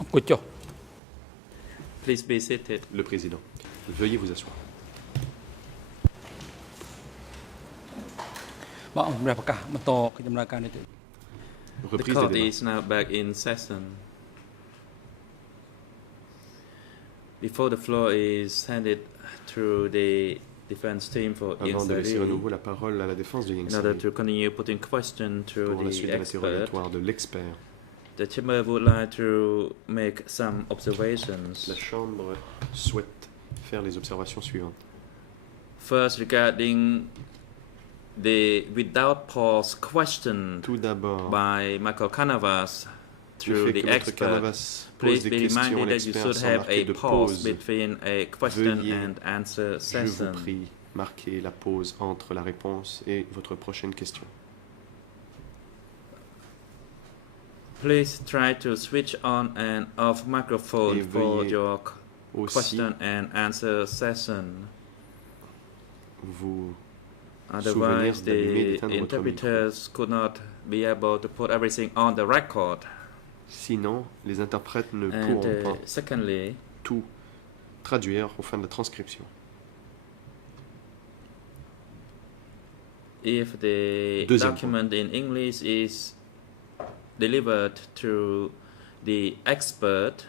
អង្គុយចុះ Please be seated. Le président. Veuillez vous asseoir. បាទអង្គព្រះប្រកាសបន្តកិច្ចដំណើរការនេះទៅ The Reprise court des débats. is now back in session. Before the floor is handed to the defense team for Avant de laisser à Yang nouveau la parole à la défense de Yang in order Sari to continue putting questions to pour la suite the de expert, l'interrogatoire de l'expert. the chamber would like to make some La observations. Chambre souhaite faire les observations suivantes. First, regarding the without pause question Tout d'abord, by Michael Canavas le through fait the que Maître expert. Canavas pose Please des be questions à reminded that you l'expert should sans have marquer a de pause pause. between a question Veuillez, and answer Je vous session. prie, marquez la pause entre la réponse et votre prochaine question. Please try to switch on and off microphone Et for veuillez your Aussi, question and answer session. vous Otherwise, souvenir d'allumer et the d'éteindre votre interpreters could not be able to put everything on the record. Sinon, les interprètes ne And pourront pas secondly, tout traduire au fin de la transcription. if the Deuxième document in English is delivered to the expert,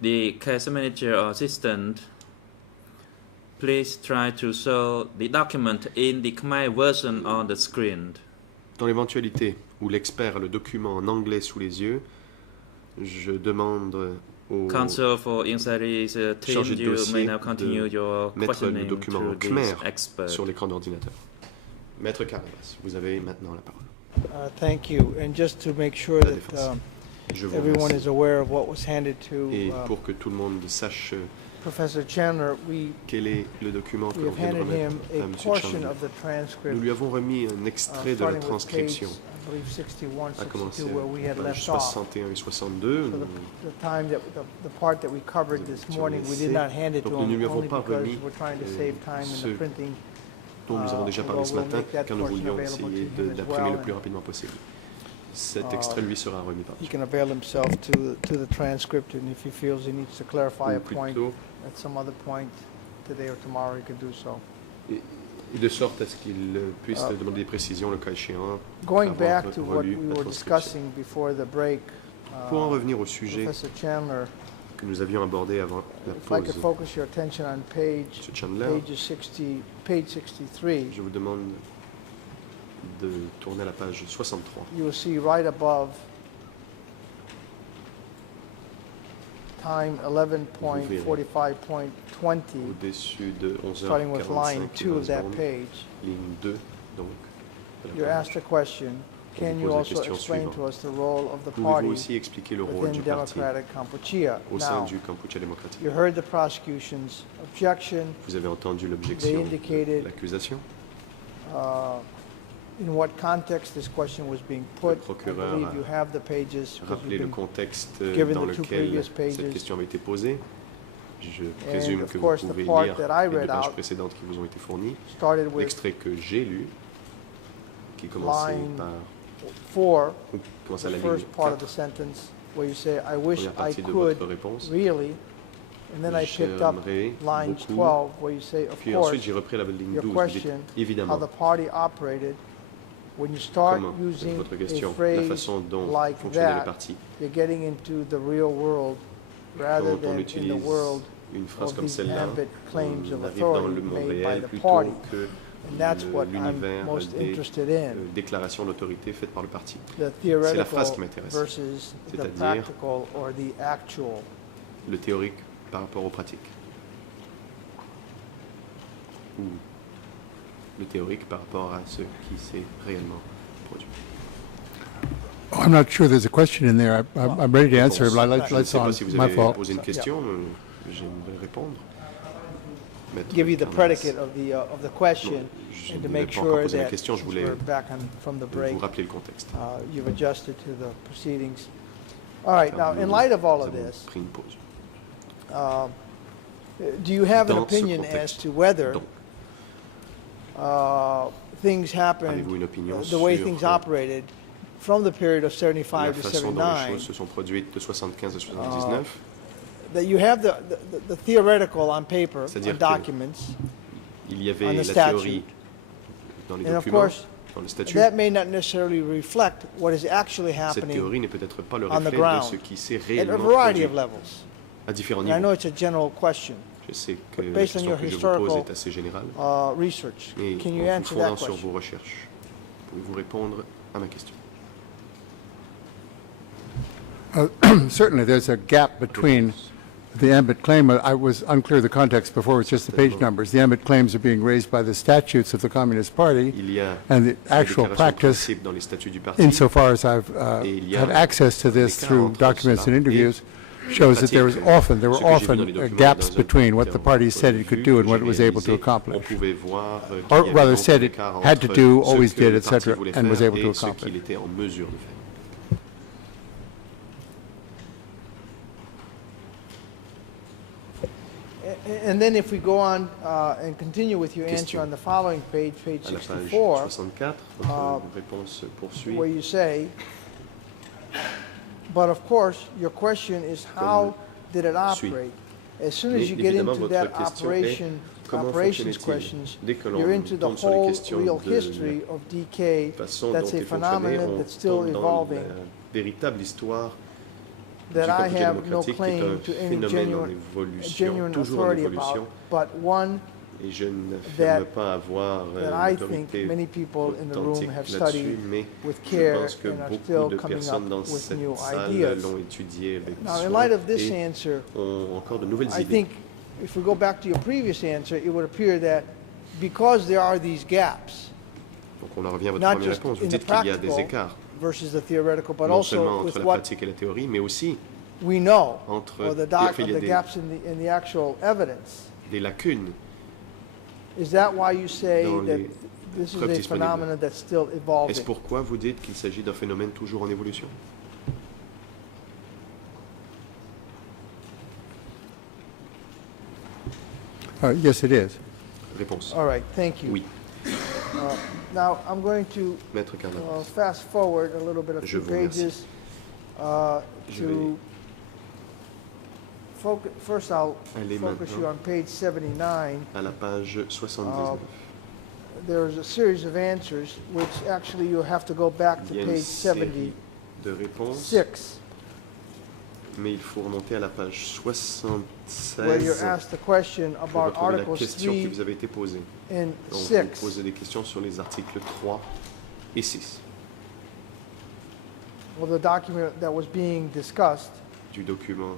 the case manager or assistant, please try to show the document in the Khmer version on the screen. Dans l'éventualité où l'expert a le document en anglais sous les yeux, je demande au Counsel for Insari's team, chargé de you may dossier now continue de your mettre le questioning document to en this khmer expert. sur l'écran d'ordinateur. Maître Carnavas, vous avez maintenant la parole. Thank you. And just to make sure La that défense. Je vous everyone remercie. is aware of what was handed to Et pour que tout le monde sache Professor Chandler, quel est le document que we l'on have vient de handed him remettre à a M. portion Chandler, of the transcript, nous lui avons remis un extrait de la starting with page, transcription, I believe 61, à commencer 62, where we had à left page off. 61 et 62. So the time that the part that we covered this morning, we did not hand it to Donc, nous ne him lui avons only pas because remis, we're trying to save time in ce the printing. dont nous avons déjà parlé ce We'll matin, make that car nous portion voulions available essayer to him as d'imprimer well, le plus and rapidement possible. Cet extrait lui sera remis par He can avail himself to the transcript, and if he feels he needs to clarify ou a point plutôt, at some other point today or tomorrow, he can do so. et de sorte à ce qu'il puisse demander des précisions le cas échéant. Going avoir back to what relu we la were transcription. discussing before the break, Pour en revenir au sujet Professor Chandler, que nous avions abordé avant la if I could pause, focus your attention on M. Chandler, page 63, je vous demande de tourner à la page 63. you will see right above time 11.45.20, Au-dessus de starting with line 11h45 et 2 20 of that secondes, page. ligne 2, donc. de la You're page. asked a question. Can vous you pose la also question explain to suivante. us the role of the Pouvez-vous party aussi expliquer le rôle within du parti Democratic Kampuchea? au sein Now, du Kampuchea démocratique? you heard the prosecution's objection. Vous avez entendu They l'objection indicated de l'accusation. In what context this question was being put. I procureur believe a you have the pages. because Rappelez you've le been- contexte given dans the two lequel previous cette pages. question avait été posée. Je présume of que vous course, the pouvez part lire that I les deux read pages out précédentes qui vous ont été fournies. Started with L'extrait que j'ai lu, qui commençait line par 4, commence à the la first ligne part of 4, the sentence, where you say, I wish première I partie de could votre réponse. really. And then I picked up J'aimerais lines beaucoup. 12, where you say, of Puis course, ensuite, j'ai repris la ligne your 12. question, how Évidemment, the party operated. When you start comment, using votre a question, la phrase façon dont like fonctionnaient les that, partis. you're getting into the real world rather Quand on than in utilise the world une phrase of comme these céelle-là, ambit claims on of arrive dans authority le monde made by réel the plutôt party. que And that's what I'm l'univers most des interested in. déclarations d'autorité faites par le parti. The C'est la phrase theoretical qui m'intéresse, versus the c'est-à-dire practical or the actual. le théorique par rapport aux pratiques. Ou le théorique par rapport à ce qui s'est réellement produit. Oh, I'm not sure there's a question in there. I'm ready to answer it, but Je ne let's sais pas on. si vous My avez fault. posé une question, j'aimerais répondre. Maître Give you the Carnac, predicate of the question, je and to n'ai make pas encore sure posé la that question, je since voulais we're back from the break, vous rappeler le contexte. you've adjusted to the proceedings. All right, now, Car in nous light of all of avons this, pris une pause. do you have an Dans ce opinion as contexte, to whether donc, things happened, avez-vous une opinion the way sur things operated from the period of la 75 to façon dont les 79, choses se sont produites de 75 à 79, that you have the theoretical on paper, C'est-à-dire on que documents, il y avait on the la théorie statute, dans les and of documents, course, dans le statut. that may not necessarily reflect what is actually Cette happening théorie n'est peut-être pas le on the reflet de ground ce qui s'est at a réellement variety produit of levels. à différents And I know niveaux. it's a general question, Je sais que but la based on question your que je vous pose historical est assez générale. research, Et can you en vous answer fondant that sur question? vos recherches, pouvez-vous répondre à ma question? Certainly, there's a gap between the ambit claim. I was unclear of the context before, it was just the page numbers. The ambit claims are being raised by the statutes of the Communist Party, Il y a and the la actual déclaration de practice, principe dans les statuts du parti. insofar as I've Et il y a had access to this un écart through entre documents cela and interviews, shows that there were ce que j'ai vu often dans les documents gaps dans un between what the party said it could do and what it was able to On accomplish. pouvait voir qu'il Or y avait rather donc said un it écart had to entre do, ce always que did, le parti etc., voulait and was faire able to et ce accomplish. qu'il était en mesure de faire. And then if we go on and continue with your answer Question. on the following page, page À la page 64, 64, votre réponse poursuit. where you say, but of course, your question is how did it operate? As soon as Mais you get évidemment, into votre that question est, comment operations fonctionnait-il? questions, Dès que l'on you're into the tombe sur les whole questions real de history of decay. façon That's dont a il fonctionnait, phenomenon on that's still tombe dans evolving. la véritable histoire That du I Cambodge have no démocratique, qui est claim un to any phénomène en évolution, genuine toujours en authority évolution, about, but one et je n'affirme that- pas avoir that I think l'autorité many people in the room authentique have là-dessus, studied mais with je care pense que and are beaucoup still de coming personnes dans up with cette new salle ideas. l'ont étudié avec Now, in soin light of this et answer, ont encore de nouvelles I idées. think if we go back to your previous answer, it would appear that because there are these gaps, Donc on en revient à votre not première just réponse. Vous in the dites qu'il y a des practical écarts, versus the theoretical, but non seulement also entre with la what pratique et la théorie, mais aussi we know, entre or the il y a gaps in the actual evidence. des lacunes Is that why you say dans that les this is preuves a disponibles. phenomenon that's still Est-ce evolving? pourquoi vous dites qu'il s'agit d'un phénomène toujours en évolution? Yes, it is. Réponse. All right, thank you. Oui. Now, I'm going to Maître Carnap. fast forward a little bit, a Je few vous remercie. pages, Je to focus. First, I'll aller focus you maintenant on page 79. à la page 79. There's a series of answers, which actually you'll have to go back to Il y a une page série de réponses, 76, mais il faut remonter à la page where you're 76 asked the question pour about retrouver la Articles question qui 3 vous avait été posée. and Donc, vous 6. posez des questions sur les articles 3 et 6 Well, the document that was being discussed, du document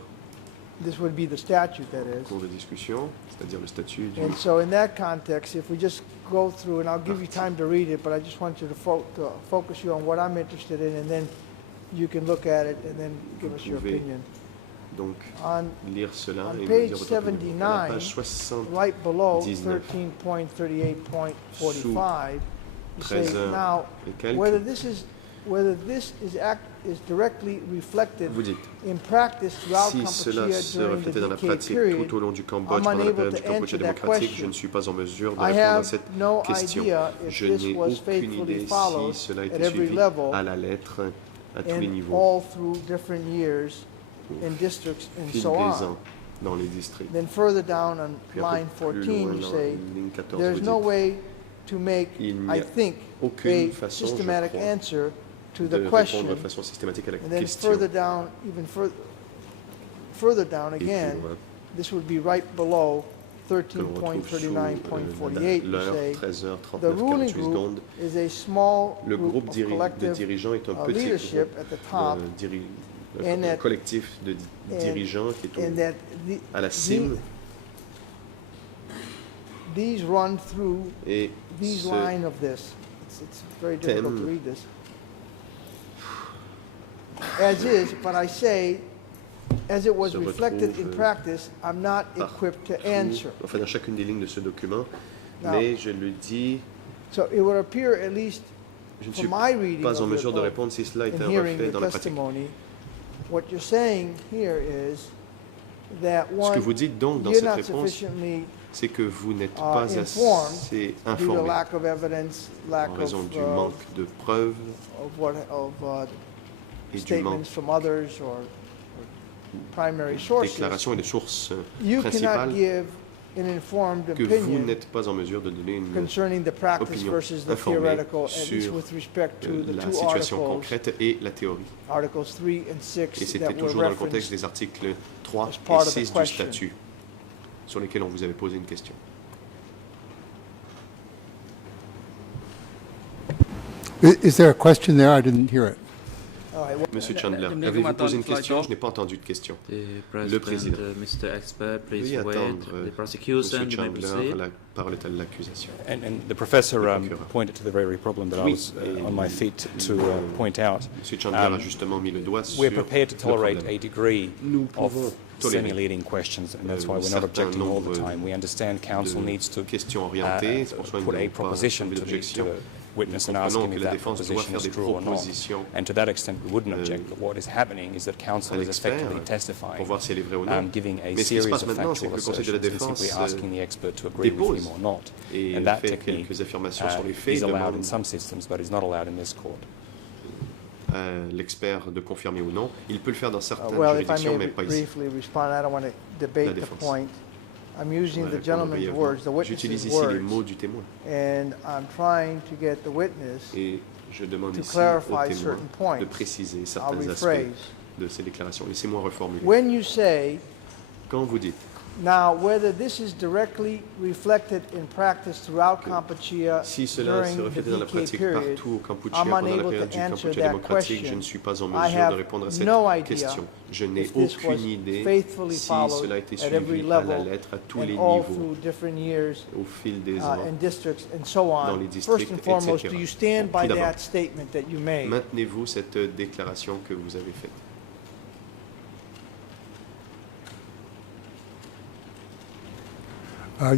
this would be the statute, that en is. cours de discussion, c'est-à-dire le statut du... And so in that context, if we just go through, and I'll give you time to read it, but I just want you to focus you on what I'm interested in, and then you can look at it and then give us your pouvez opinion. Donc, On lire cela on et me page dire votre opinion. À la 79, page 60, right below 19. 13.38.45, you say, 13 heures now, et quelques, whether this is directly reflected vous dites, in practice throughout si cela Kampuchea se during reflétait the dans la decay pratique period, tout au long du Cambodge, I'm pendant la unable période to du Cambodge answer that démocratique, je question. ne suis pas en mesure de I répondre à have cette no question. idea if Je this n'ai was aucune faithfully idée followed si cela a at été every suivi level à la lettre, à tous les and niveaux, all through different years in districts au and fil so des on. ans dans les districts. Then further down on Puis un line peu plus 14, loin, you dans say, ligne 14, there's vous no dites, way to make, il n'y I a think, aucune a façon, je systematic crois, answer to de the question. répondre de façon systématique à la And then question. further down, even further down Et plus again, loin, this would be right below que l'on retrouve sous 13.39.48, you l'heure say, 13h39, the ruling 48 group secondes. is a small Le group groupe of de collective dirigeants est un petit leadership groupe at the top, and un that- collectif de and- dirigeants qui est and that à la cime these run through et these ce line of this. It's very difficult to thème- read this. As is, but I say, as it was se reflected in retrouve, practice, I'm not equipped to answer. enfin dans chacune des lignes de ce document, Now- mais je le dis, So it would appear, at least je ne from suis my reading pas en of mesure de your, répondre si cela est in un hearing reflet your dans la pratique. testimony, what you're saying here is that Ce one, que vous dites donc dans you're cette not réponse, sufficiently c'est que vous n'êtes pas informed assez due to informé lack of evidence, lack en raison du of manque de preuves et du manque statements from others or primary de sources. déclarations et de sources You cannot principales give an informed que vous opinion n'êtes pas en mesure de donner une concerning the practice opinion versus the informée theoretical, at least sur with respect to the la two situation articles, concrète et la théorie. Articles 3 and 6 Et that c'était were toujours dans le contexte referenced. des articles 3 as part et of the 6 du question. statut sur lesquels on vous avait posé une question. Is there a question there? I didn't hear it. All right, well, Monsieur Chandler, Madame avez-vous posé une Flack. question? Je n'ai pas entendu de question. The Président. Mr. Expert, please Veuillez wait. attendre, The Monsieur prosecution, you may Chandler, proceed. la parole est à l'accusation. And the professor Le procureur. pointed to the very problem that I Oui, was et on my feet to point out. Monsieur Chandler a justement mis le doigt sur We're prepared to le tolerate problème. a degree Nous of pouvons tolérer semi-leading questions, and that's why we're un not certain objecting all the nombre time. We understand counsel de needs to questions orientées, c'est pour ça que nous put a n'avons pas proposition soulevé to the d'objection. witness Nous and ask comprenons him que if la that défense doit proposition faire is des true or not. propositions And to that extent, we wouldn't object. But what is happening is that counsel is l'expert effectively testifying, pour voir si elle est vraie ou non. giving a Mais ce qui se series passe of maintenant, c'est factual que le Conseil de la assertions and Défense simply asking the expert to agree with dépose him or not. et And that fait technique quelques affirmations sur les faits is et allowed in demande some systems, but is not allowed in this court. à l'expert de confirmer ou non. Il peut le faire dans certaines well, if I juridictions, may mais pas ici. briefly respond, I don't want to debate the défense. point. I'm using On va the répondre gentleman's brièvement. words, the J'utilise witness's ici les words, mots du témoin and I'm trying to get the witness et je demande to ici au clarify témoin certain points. de préciser I'll certains aspects rephrase. de ces déclarations. Laissez-moi reformuler. When you say, Quand vous dites now, whether this is directly reflected in practice throughout Kampuchea si cela during se the reflétait dans la DK pratique period, partout au Kampuchea I'm pendant la unable période to du answer Kampuchea that démocratique, je question. ne suis pas en I mesure de have répondre à cette no idea question. Je n'ai if this was aucune idée faithfully si followed cela a été at every suivi à la level lettre à tous and les all niveaux, through different years au fil des ans. and districts and so dans on. les First districts, and foremost, etc. do you stand Tout by d'abord, that statement that you made? maintenez-vous cette déclaration que vous avez faite?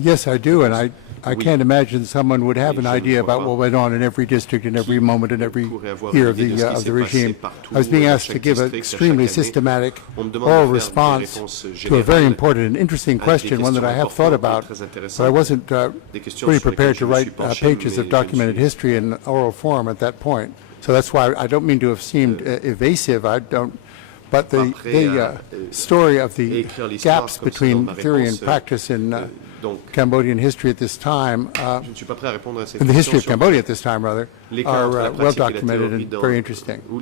Yes, I do, and I Oui. can't imagine someone would have Et an je ne idea crois about pas what went on in every district and every moment and every pourrait avoir year une of idée de ce qui the s'est regime. passé partout, I was being dans asked to chaque give an district, à extremely chaque année. systematic On me demande oral de faire des response réponses to a générales very important and interesting à des question, one that I have thought questions about, très but I intéressantes, wasn't des questions really sur lesquelles prepared je to me suis write penché, pages mais of je ne documented suis- history in oral form at that point. So that's why I don't mean to have seemed evasive. I don't. But the Après, story of the écrire l'histoire gaps comme ça dans between ma theory and réponse, practice in donc, Cambodian history at this time, je ne suis pas prêt à répondre à cette in the history question of sur Cambodia at this time, rather, l'écart are entre la well pratique et la documented théorie and dans- very interesting. où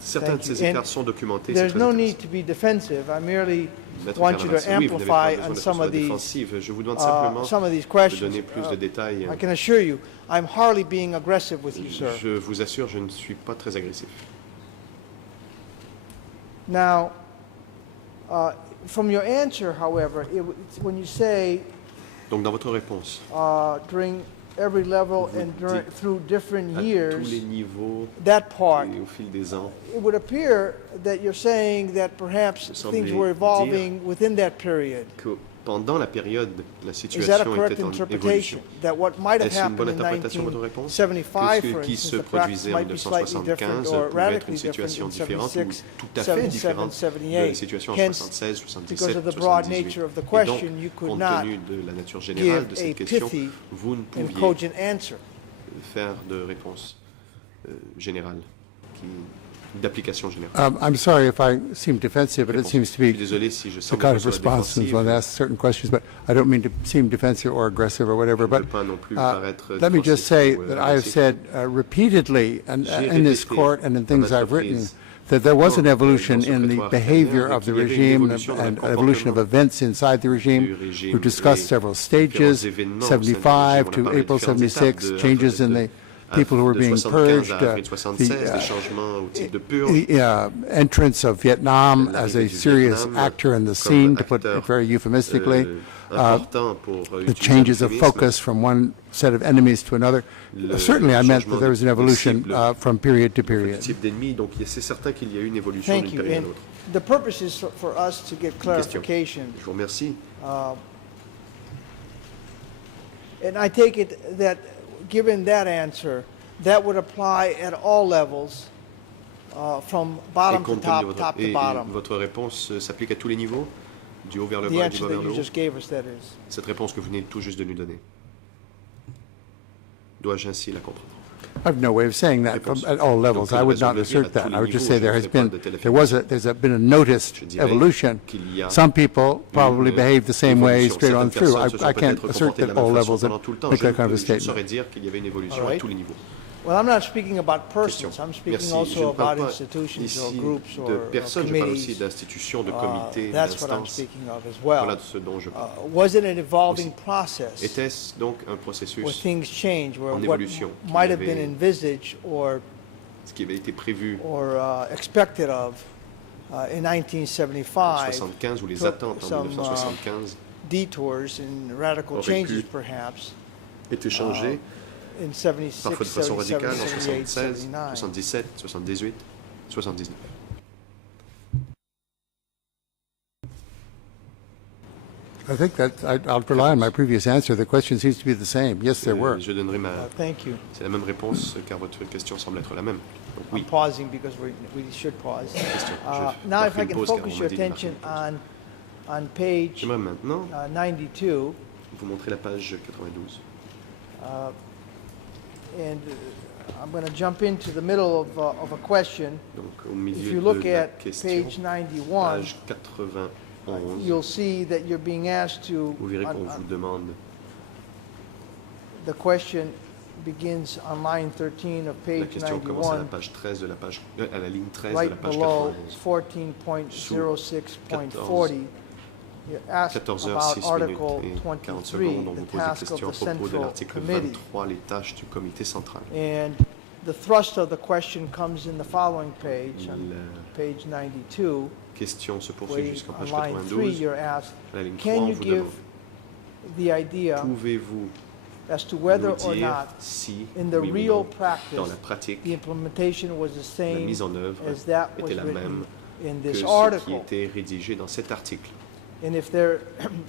certains de Thank you. ces écarts And sont documentés. C'est There's très no intéressant. need to be defensive. I merely Maître want you to Caravassi, oui, vous n'avez pas amplify besoin on d'être some sur la of these, défensive. Je vous demande simplement some of these de questions. donner plus de détails. I can assure you, I'm hardly being aggressive with you, sir. Je vous assure, je ne suis pas très agressif. Now, from your answer, however, when you say Donc, dans votre réponse, during every level Vous and dites through different à tous years, les niveaux that part, et au fil des ans, it would appear that you're saying that perhaps Vous things semblez were evolving within that period. que pendant la période, la Is that a situation correct était en interpretation? évolution. That what might have Est-ce une bonne happened in interprétation de votre réponse? 1975, Que for ce qui instance, se the practice produisait en might be slightly different 1975 or pouvait être radically une different situation in différente ou 76, tout à fait 77, différente de 78. la situation en Hence, 76, 77, because of the broad 78. nature of the Et question, donc, you could compte not tenu de la nature générale de give a cette question, pithy vous ne and pouviez cogent answer. faire de réponse générale, d'application générale. I'm sorry if I seem defensive, but it Réponse. seems to Je suis be désolé si je the semble kind être of sur la response when défensive. asked certain questions, but I don't mean to seem defensive or aggressive or whatever. Je ne veux But pas non plus uh, paraître let me just say défensif ou that I have agressif. said repeatedly and, J'ai in this répété court and in à things maintes I've written reprises that there was an dans evolution ce in the prétoire behavior extérieur, of the qu'il y avait une regime évolution dans le and an evolution of comportement events inside the regime. du régime We've discussed et several différents stages, événements au sein du 75 régime. On a to parlé de April différentes 76, étapes de- changes in the people who were de being 75 purged, à avril 76, des the changements au type de purge, entrance of Vietnam as l'arrivée a du serious Vietnam actor in the comme scene, to put acteur, it very euphemistically. important pour The utiliser changes of l'euphémisme. focus from one set of enemies to another. Le Certainly, I meant changement that there was an de evolution cible from period to du period. type d'ennemi, donc c'est certain qu'il y a eu une évolution Thank d'une you. période à And l'autre. the purpose is for us to get clarification. Je vous remercie. And I take it that, given that answer, that would apply at all levels, from Et bottom to compte tenu de top, top to bottom. votre réponse s'applique à tous les niveaux, Du haut vers le The bas et du answer bas vers that le you haut. just gave us, that is. Cette réponse que vous venez tout juste de nous donner. Dois-je ainsi la comprendre? I have no way of saying that from, at all levels. Donc, I would raison not de le dire à assert that. tous les I would just niveaux, say je there ne has ferai pas been, de telle there's been a noticed Je dirais evolution. qu'il y a Some people probably une behave the same way évolution. straight on Certaines through. personnes se sont I can't peut-être assert comportées de that la all même façon levels pendant tout le temps. make Je that kind of a ne saurais statement. dire qu'il y avait une évolution All à right. tous les niveaux. Well, I'm not speaking about persons. Question. I'm speaking Merci. Je also ne about parle pas institutions or ici groups or de personnes, je parle aussi committees. d'institutions, de comités, That's what I'm d'instances. speaking of as Voilà well. de ce dont je parle. Wasn't it an evolving process Était-ce donc un where processus, things change, where en what évolution, qui might have been avait- envisaged or ce qui avait été prévu expected of in en 1975 1975 ou les took attentes en some, 1975 detours and radical Aurait changes pu perhaps étaient changées, in 76, parfois de façon 77, radicale, en 78, 76, 79. 77, 78, 79. I think that, I'll rely on my previous answer. The question seems to be the same. Yes, there were. Je donnerai ma... Thank you. C'est la même réponse car votre question semble être la même. Donc I'm oui, pausing because we should pause. question. Now, Je if marque I une can pause car on focus m'a your dit de marquer attention une pause. on page J'aimerais maintenant 92, vous montrer la page 92. and I'm going to jump into the middle of a question. Donc au If milieu you de look la at question, page 91, page 91, you'll see that you're being asked to, vous verrez qu'on vous demande, the question begins on line 13 of la page question commence à la 91, page 13 de la page, à la ligne 13 de la right page below 91. 14.06.40. You're asked 14 heures, about 6 Article minutes et 40 23, secondes, on the vous pose des task of questions à the propos de Central l'article Committee. 23, les tâches du comité central. And the thrust of the question comes in the following page, on La page 92, question se poursuit where jusqu'en on page line 3 92. you're asked, À la ligne 3, can on you vous give demande, the idea pouvez-vous as to whether nous or dire not si, in the oui ou real non, dans practice la pratique, the implementation was the la same mise en œuvre as that was était la written même in que this ce qui article? était rédigé dans cet article. And if there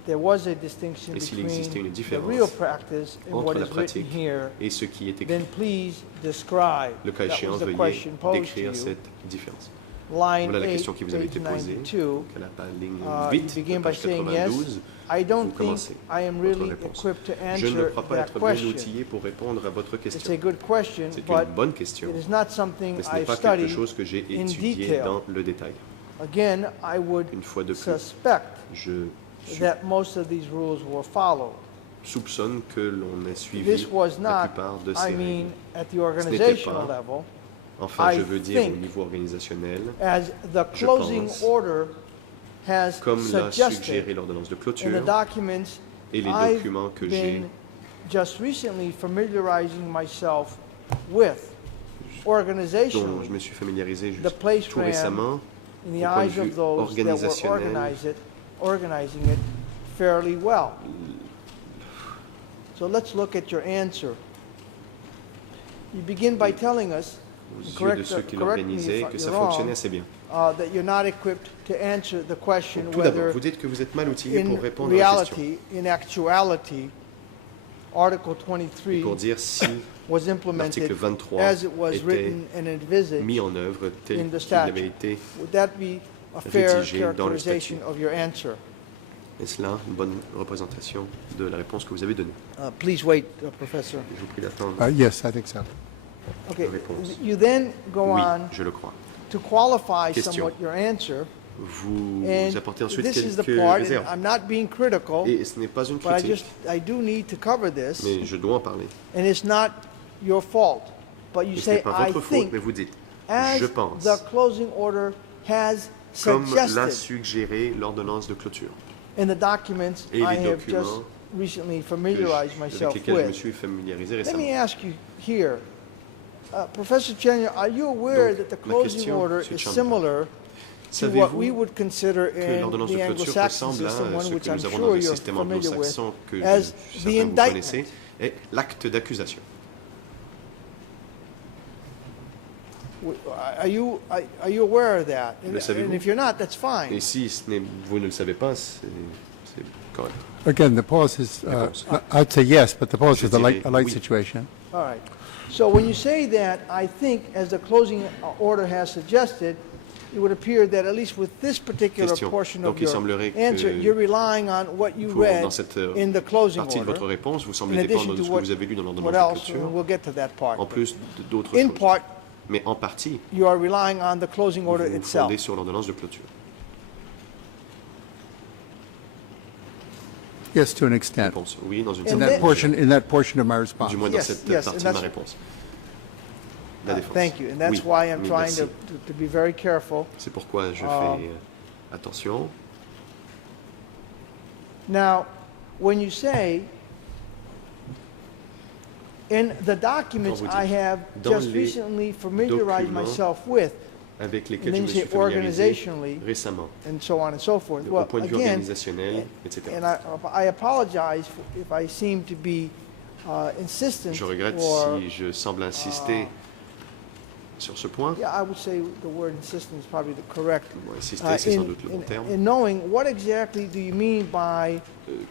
was a distinction Et s'il between existait une the différence real practice and entre what la is written pratique here, et ce qui est écrit, then please describe. le cas That échéant, was the veuillez question posed to décrire you. cette différence. Line Voilà la 8, question qui vous avait page été posée. 92. Donc à la ligne You 8, begin de by page saying 92, yes. I don't vous think commencez I am votre really réponse. equipped to Je ne answer crois pas that être bien question. outillé pour répondre à votre It's a question. good question, C'est but une bonne question, it is not something mais ce n'est I've pas quelque studied chose que j'ai in étudié detail. dans le détail. Again, I would Une fois de plus, suspect je that most of these rules were followed. soupçonne que l'on ait suivi This was la not, plupart de I ces mean, règles. at the organizational pas level, Enfin, I je veux dire au think niveau organisationnel, as the Je closing pense, order has comme l'a suggéré suggested l'ordonnance de in the clôture documents et les I've documents que j'ai, been just recently familiarizing myself with organizationally. dont je me suis familiarisé The juste place tout ran récemment, in the au point de eyes vue of those that were organisationnel, organizing it fairly well. So let's look at your answer. You begin by telling us, aux yeux de correct, ceux qui correct me l'organisaient, if que ça you're wrong, fonctionnait assez bien. that you're not equipped to answer the question Tout d'abord, whether vous dites que vous êtes mal outillé in pour répondre à la question. reality, in actuality, Article Et 23 pour dire si was implemented l'article 23 as it was était written and envisaged. mis en œuvre tel in the qu'il avait statute. été, Would that be a fair rédigé dans le characterization statut. of your answer? est-ce là une bonne représentation de la réponse que vous avez donnée? Please wait, Professor. Je vous prie d'attendre. Yes, I think so. Okay. réponse. You then go Oui, on je le crois. to qualify Question. somewhat your answer. Vous And apportez ensuite this is the quelques part, and réserves. I'm not being critical, Et ce n'est pas une but critique, I do need to cover this, mais je dois en parler. and it's not your fault. But you Et ce n'est say, pas I votre faute, think, mais vous dites, as je pense, the closing order has comme l'a suggested suggéré l'ordonnance de clôture, in the documents Et I les have just documents recently que familiarized avec myself lesquels je me with. suis familiarisé Let me récemment. ask you here, Professor Cheney, are you aware Donc, that the ma closing question, order Monsieur is Chandler, similar to what we savez-vous would consider que in l'ordonnance de the clôture Anglo-Saxon ressemble à system, one ce which que I'm nous avons dans sure le you're système familiar with, anglo-saxon que as certains the vous indictment? connaissez, est l'acte d'accusation. Are you aware of that? Le savez-vous? And if you're not, that's Et fine. si vous ne le savez pas, c'est correct. Again, the pause is, Réponse. I'd say yes, but the pause Je is a light dirais oui. situation. All right. So when you say that, I think, as the closing order has suggested, it would appear that at least with this particular Question. portion Donc, of il your semblerait que answer, you're relying on what you pour, read dans cette in the closing partie de votre order, réponse, vous in semblez addition dépendre de to ce que vous avez lu dans what l'ordonnance de else, clôture, and we'll get to that part. en plus d'autres In choses. part, Mais en partie, you are relying on the closing vous order vous itself. fondez sur l'ordonnance de clôture. Yes, to an extent. Réponse. Oui, dans une And certaine then- In that portion of my response. du moins dans Yes, cette yes, partie and de ma that's- réponse. La défense. Thank you, and that's Oui, why I'm oui, trying merci. to be very careful. C'est pourquoi je fais attention. Now, when you say, in the documents vous I dites, have dans just les recently familiarized documents myself with, avec and lesquels je then me you suis say familiarisé organizationally, récemment, and so on and so forth. au Well, point de vue again, organisationnel, etc. and I apologize if I seem to be insistent Je regrette or, si je semble insister sur ce point. yeah, I would say the word insistent is probably the correct. Bon, insister, c'est sans doute le bon terme. In knowing what exactly do you mean by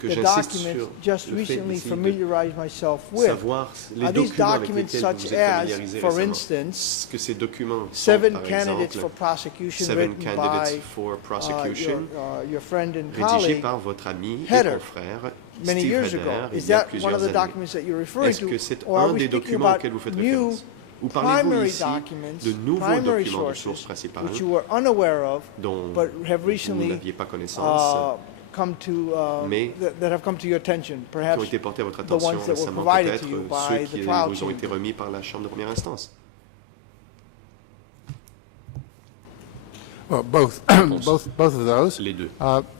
Que the j'insiste documents sur just le fait recently d'essayer de familiarized myself with? savoir les Are these documents avec documents lesquels vous such vous êtes as, familiarisé for récemment. instance, Que ces documents sont, 7 par candidates for exemple, prosecution 7 written candidates by for prosecution, your friend and rédigé colleague par votre ami et Header, confrère many Steve years Header, ago. il Is y a that one plusieurs of the années. documents that you're referring Est-ce que to? c'est Or are un we des speaking documents about auxquels vous faites new référence? Ou parlez-vous primary ici documents, de nouveaux primary documents de source sources, principale which you were unaware of, dont but have vous recently n'aviez pas connaissance, come to, mais that have come to your attention, qui perhaps ont été portés à votre the ones attention that were récemment, provided peut-être to you by ceux the qui trial vous ont été chamber. remis par la Chambre de première instance. Well, both, both of those. Les deux.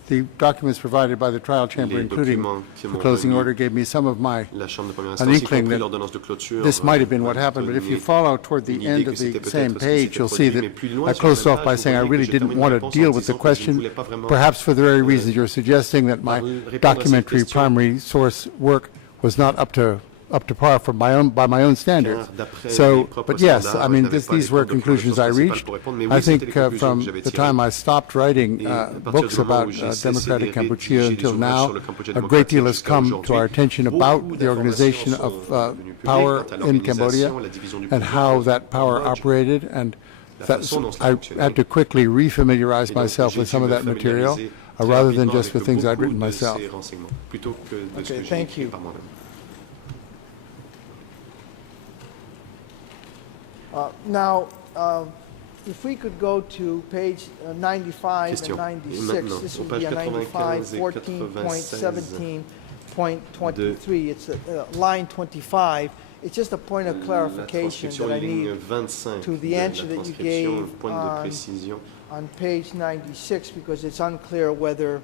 The documents provided by the trial chamber, Les including documents qui the m'ont closing remis order, gave me some of my, La Chambre de première an instance, y inkling compris that l'ordonnance de clôture, this might have been what m'a happened, but if you donné follow toward the une idée end que of c'était the peut-être same ce qui page, s'était you'll see produit, that mais plus loin I sur la closed même off by page, saying I vous really voyez que je didn't termine want ma to réponse deal en with the disant que je ne question, voulais pas vraiment, perhaps for the very reasons you're suggesting that my répondre à cette documentary question. primary source work was not up to par from by my own standards. Car d'après So, mes propres but yes, standards, I mean, je n'avais pas these les were documents de conclusions I source reached. principale pour répondre, mais oui, I c'était think les conclusions from que j'avais the tirées. time I stopped writing Et à partir books du moment about où j'ai cessé democratic de Kampuchea rédiger des until ouvrages now, sur le Cambodge a great deal has démocratique come jusqu'à to our attention aujourd'hui, about beaucoup the organization d'informations of sont devenues publiques power quant à in Cambodia l'organisation, la division du and pouvoir how au that power Cambodge. operated, and La that, façon dont cela I fonctionnait. had to quickly refamiliarize Et donc, myself j'ai with dû some of me that material, familiariser rather très than rapidement just the avec things I'd beaucoup written de myself. ces renseignements, plutôt que de ce Okay, que j'ai thank écrit you. par moi-même. Now, if we could go to page 95 Question. and Et 96, maintenant, this aux would be pages a 95, 95 et 14.17.23. It's line 25. It's just a point of La clarification transcription that I ligne need 25 to the de la answer that you transcription, gave point de on- précision. on page 96, because it's unclear whether,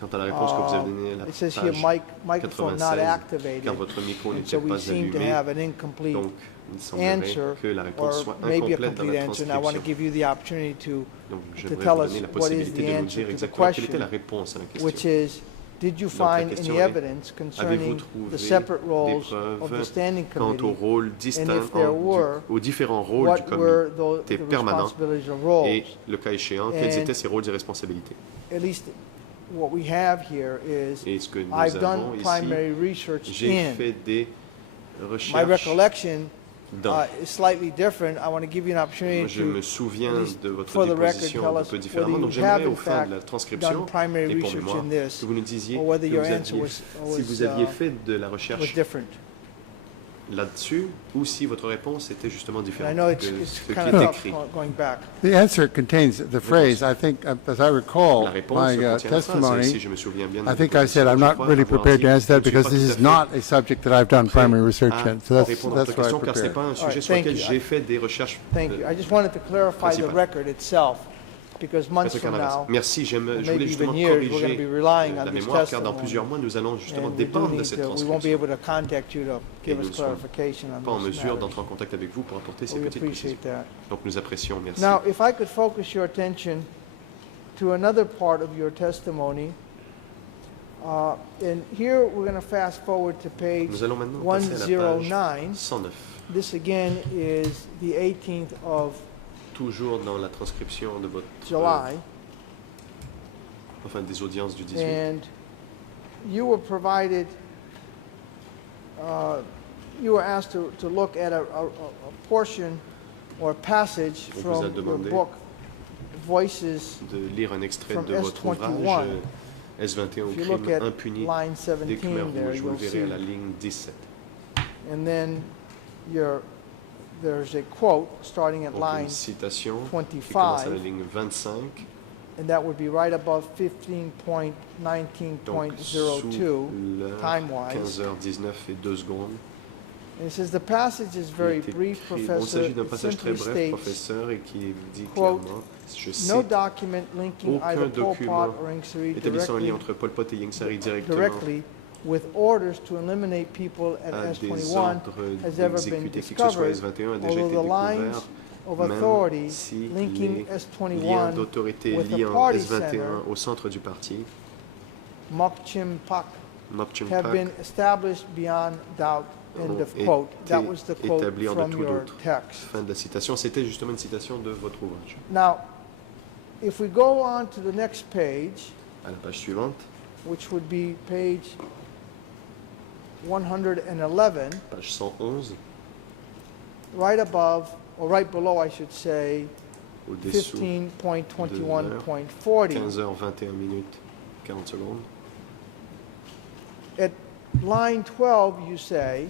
Quant à la réponse que vous avez donnée à la it says here, page microphone not 96, activated. car votre micro And so n'était we pas seem to allumé, have an incomplete donc il semblerait answer, que la réponse or soit maybe a incomplète dans complete la answer, and I want to transcription. give you the opportunity to Donc to j'aimerais tell vous us donner la what is possibilité the de nous answer dire to the exactement quelle était question, la réponse à la question. which is, did you Donc, la find question any est, evidence Avez-vous concerning trouvé the separate des roles of the preuves standing quant au committee? rôle distinct, if there were, aux différents rôles du What were comité the permanent responsibilities or roles? et, le cas échéant, quels And- étaient ses rôles et responsabilités? At least what we have here is, Et ce que nous I've avons done ici, primary research j'ai in. fait des My recherches recollection dans. is slightly different. I want to give you an opportunity Moi, je me to, souviens at least de votre for the record, déposition tell un us peu whether différemment. Donc you have j'aimerais in au fin de la fact transcription done primary et pour research mémoire in this, que vous nous disiez or whether que your vous answer aviez, was, si vous aviez uh, fait de la was recherche different. là-dessus ou si votre réponse était justement And I différente know de it's ce qui kind est of tough écrit. going back. The answer contains the phrase, I think, as I recall La réponse my contient la phrase, si testimony, je me souviens bien de I la think I said déposition, I'm je not crois really avoir prepared to dit, answer that je ne suis because pas this tout is à fait not a subject that I've done prêt primary research à in. So that's répondre à votre why I question car ce n'est prepared. pas un All sujet right, sur thank lequel you. j'ai fait des recherches. Thank you. I just wanted to clarify the principal. record itself, because months Maître from Canavas. now, Merci, je voulais maybe justement even years, we're going to corriger be relying on la this mémoire car dans testimony. plusieurs mois nous allons justement And we do dépendre de need cette to, we won't be transcription. able to contact you to give nous us ne serons clarification on Pas en those mesure matters. d'entrer en contact avec vous pour apporter ces We petites précisions. appreciate that. Donc nous apprécions, merci. Now, if I could focus your attention to another part of your testimony, and here we're going to fast forward to page Nous allons maintenant passer à la page 109. 109. This again is the 18th of Toujours dans la transcription de votre July, enfin des audiences du 18. and you were provided, you were asked to look at a portion or passage On vous a from the demandé book voices, de lire un extrait From de votre ouvrage, S21. S21 au if you look crime at impuni line des Khmer 17 there, rouges. Vous le you'll verrez à see, la ligne 17. and then there's a quote starting at Donc line, une citation qui 25. commence à la ligne 25. and that would be right above Donc 15.19.02 sous l'heure, time-wise. 15h19 et 2 secondes. And it says the passage is very Il est brief, écrit- bon, il Professor. s'agit d'un It passage très simply bref, states, professeur, et qui dit quote, clairement, je no cite, document linking aucun either Pol Pot document or Ieng Sary établissant un lien entre Pol Pot et Ieng Sary directly with orders to eliminate people at à des S21 ordres has ever been d'exécuter qui que ce soit discovered, S21 a déjà although été the lines découvert, of même authority si linking les liens S21 d'autorité with the liant party S21 center, au centre du parti, Mokchim Pak, Mokchim have Pak, been established beyond doubt. End of ont quote. That été was the quote établis en de from tout your doute. text. Fin de la citation. C'était justement une citation de votre ouvrage. Now, if we go on to the next page, À la page suivante, which would be page 111, page 111, right above, or right below, I should say, au-dessous, 15.21.40. 15h21 minutes 40 secondes. At line 12, you say,